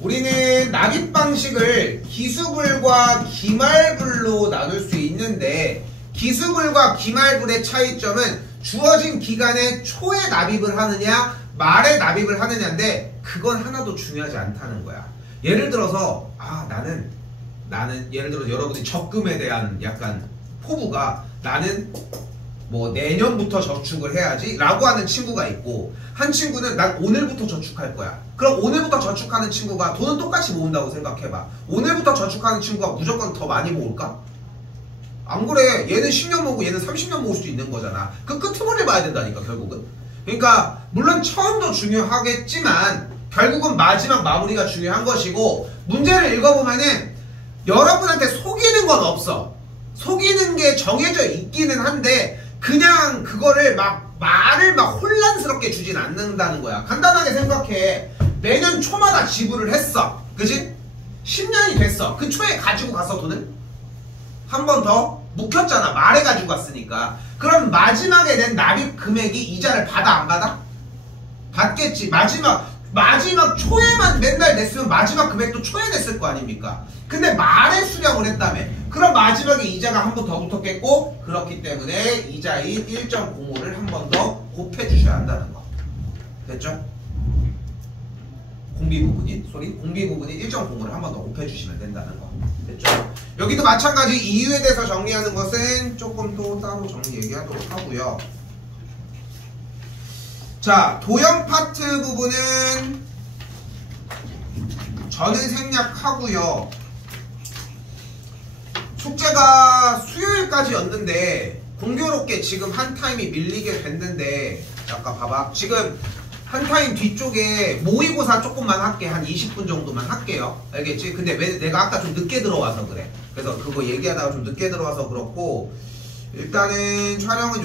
우리는 납입 방식을 기수불과 기말불로 나눌 수 있는데, 기수불과 기말불의 차이점은 주어진 기간에 초에 납입을 하느냐 말에 납입을 하느냐인데, 그건 하나도 중요하지 않다는 거야. 예를 들어서 나는 예를 들어 여러분이 적금에 대한 약간 포부가 나는 뭐 내년부터 저축을 해야지 라고 하는 친구가 있고, 한 친구는 난 오늘부터 저축할 거야. 그럼 오늘부터 저축하는 친구가 돈은 똑같이 모은다고 생각해봐. 오늘부터 저축하는 친구가 무조건 더 많이 모을까? 안 그래. 얘는 10년 모으고 얘는 30년 모을 수도 있는 거잖아. 그 끄트머리를 봐야 된다니까 결국은. 그러니까 물론 처음도 중요하겠지만 결국은 마지막 마무리가 중요한 것이고, 문제를 읽어보면은 여러분한테 속이는 건 없어. 속이는 게 정해져 있기는 한데 그냥 그거를 말을 혼란스럽게 주진 않는다는 거야. 간단하게 생각해. 매년 초마다 지불을 했어. 그지? 10년이 됐어. 그 초에 가지고 가서 돈을 한 번 더 묵혔잖아. 말에 가지고 갔으니까. 그럼 마지막에 낸 납입 금액이 이자를 받아 안 받아? 받겠지. 마지막 초에만 맨날 냈으면 마지막 금액도 초에 냈을 거 아닙니까? 근데 말에 수령을 했다며. 그럼 마지막에 이자가 한 번 더 붙었겠고, 그렇기 때문에 이자인 1.05를 한 번 더 곱해 주셔야 한다는 거. 됐죠? 공비 부분인 일정 공을 한 번 더 곱해 주시면 된다는 거. 됐죠? 여기도 마찬가지 이유에 대해서 정리하는 것은 조금 또 따로 정리 얘기하도록 하고요. 자, 도형 파트 부분은 저는 생략하고요. 숙제가 수요일까지였는데 공교롭게 지금 한 타임이 밀리게 됐는데 잠깐 봐봐. 지금 한 타임 뒤쪽에 모의고사 조금만 할게. 한 20분 정도만 할게요. 알겠지? 근데 왜 내가 아까 좀 늦게 들어와서 그래. 그래서 그거 얘기하다가 좀 늦게 들어와서 그렇고 일단은 촬영은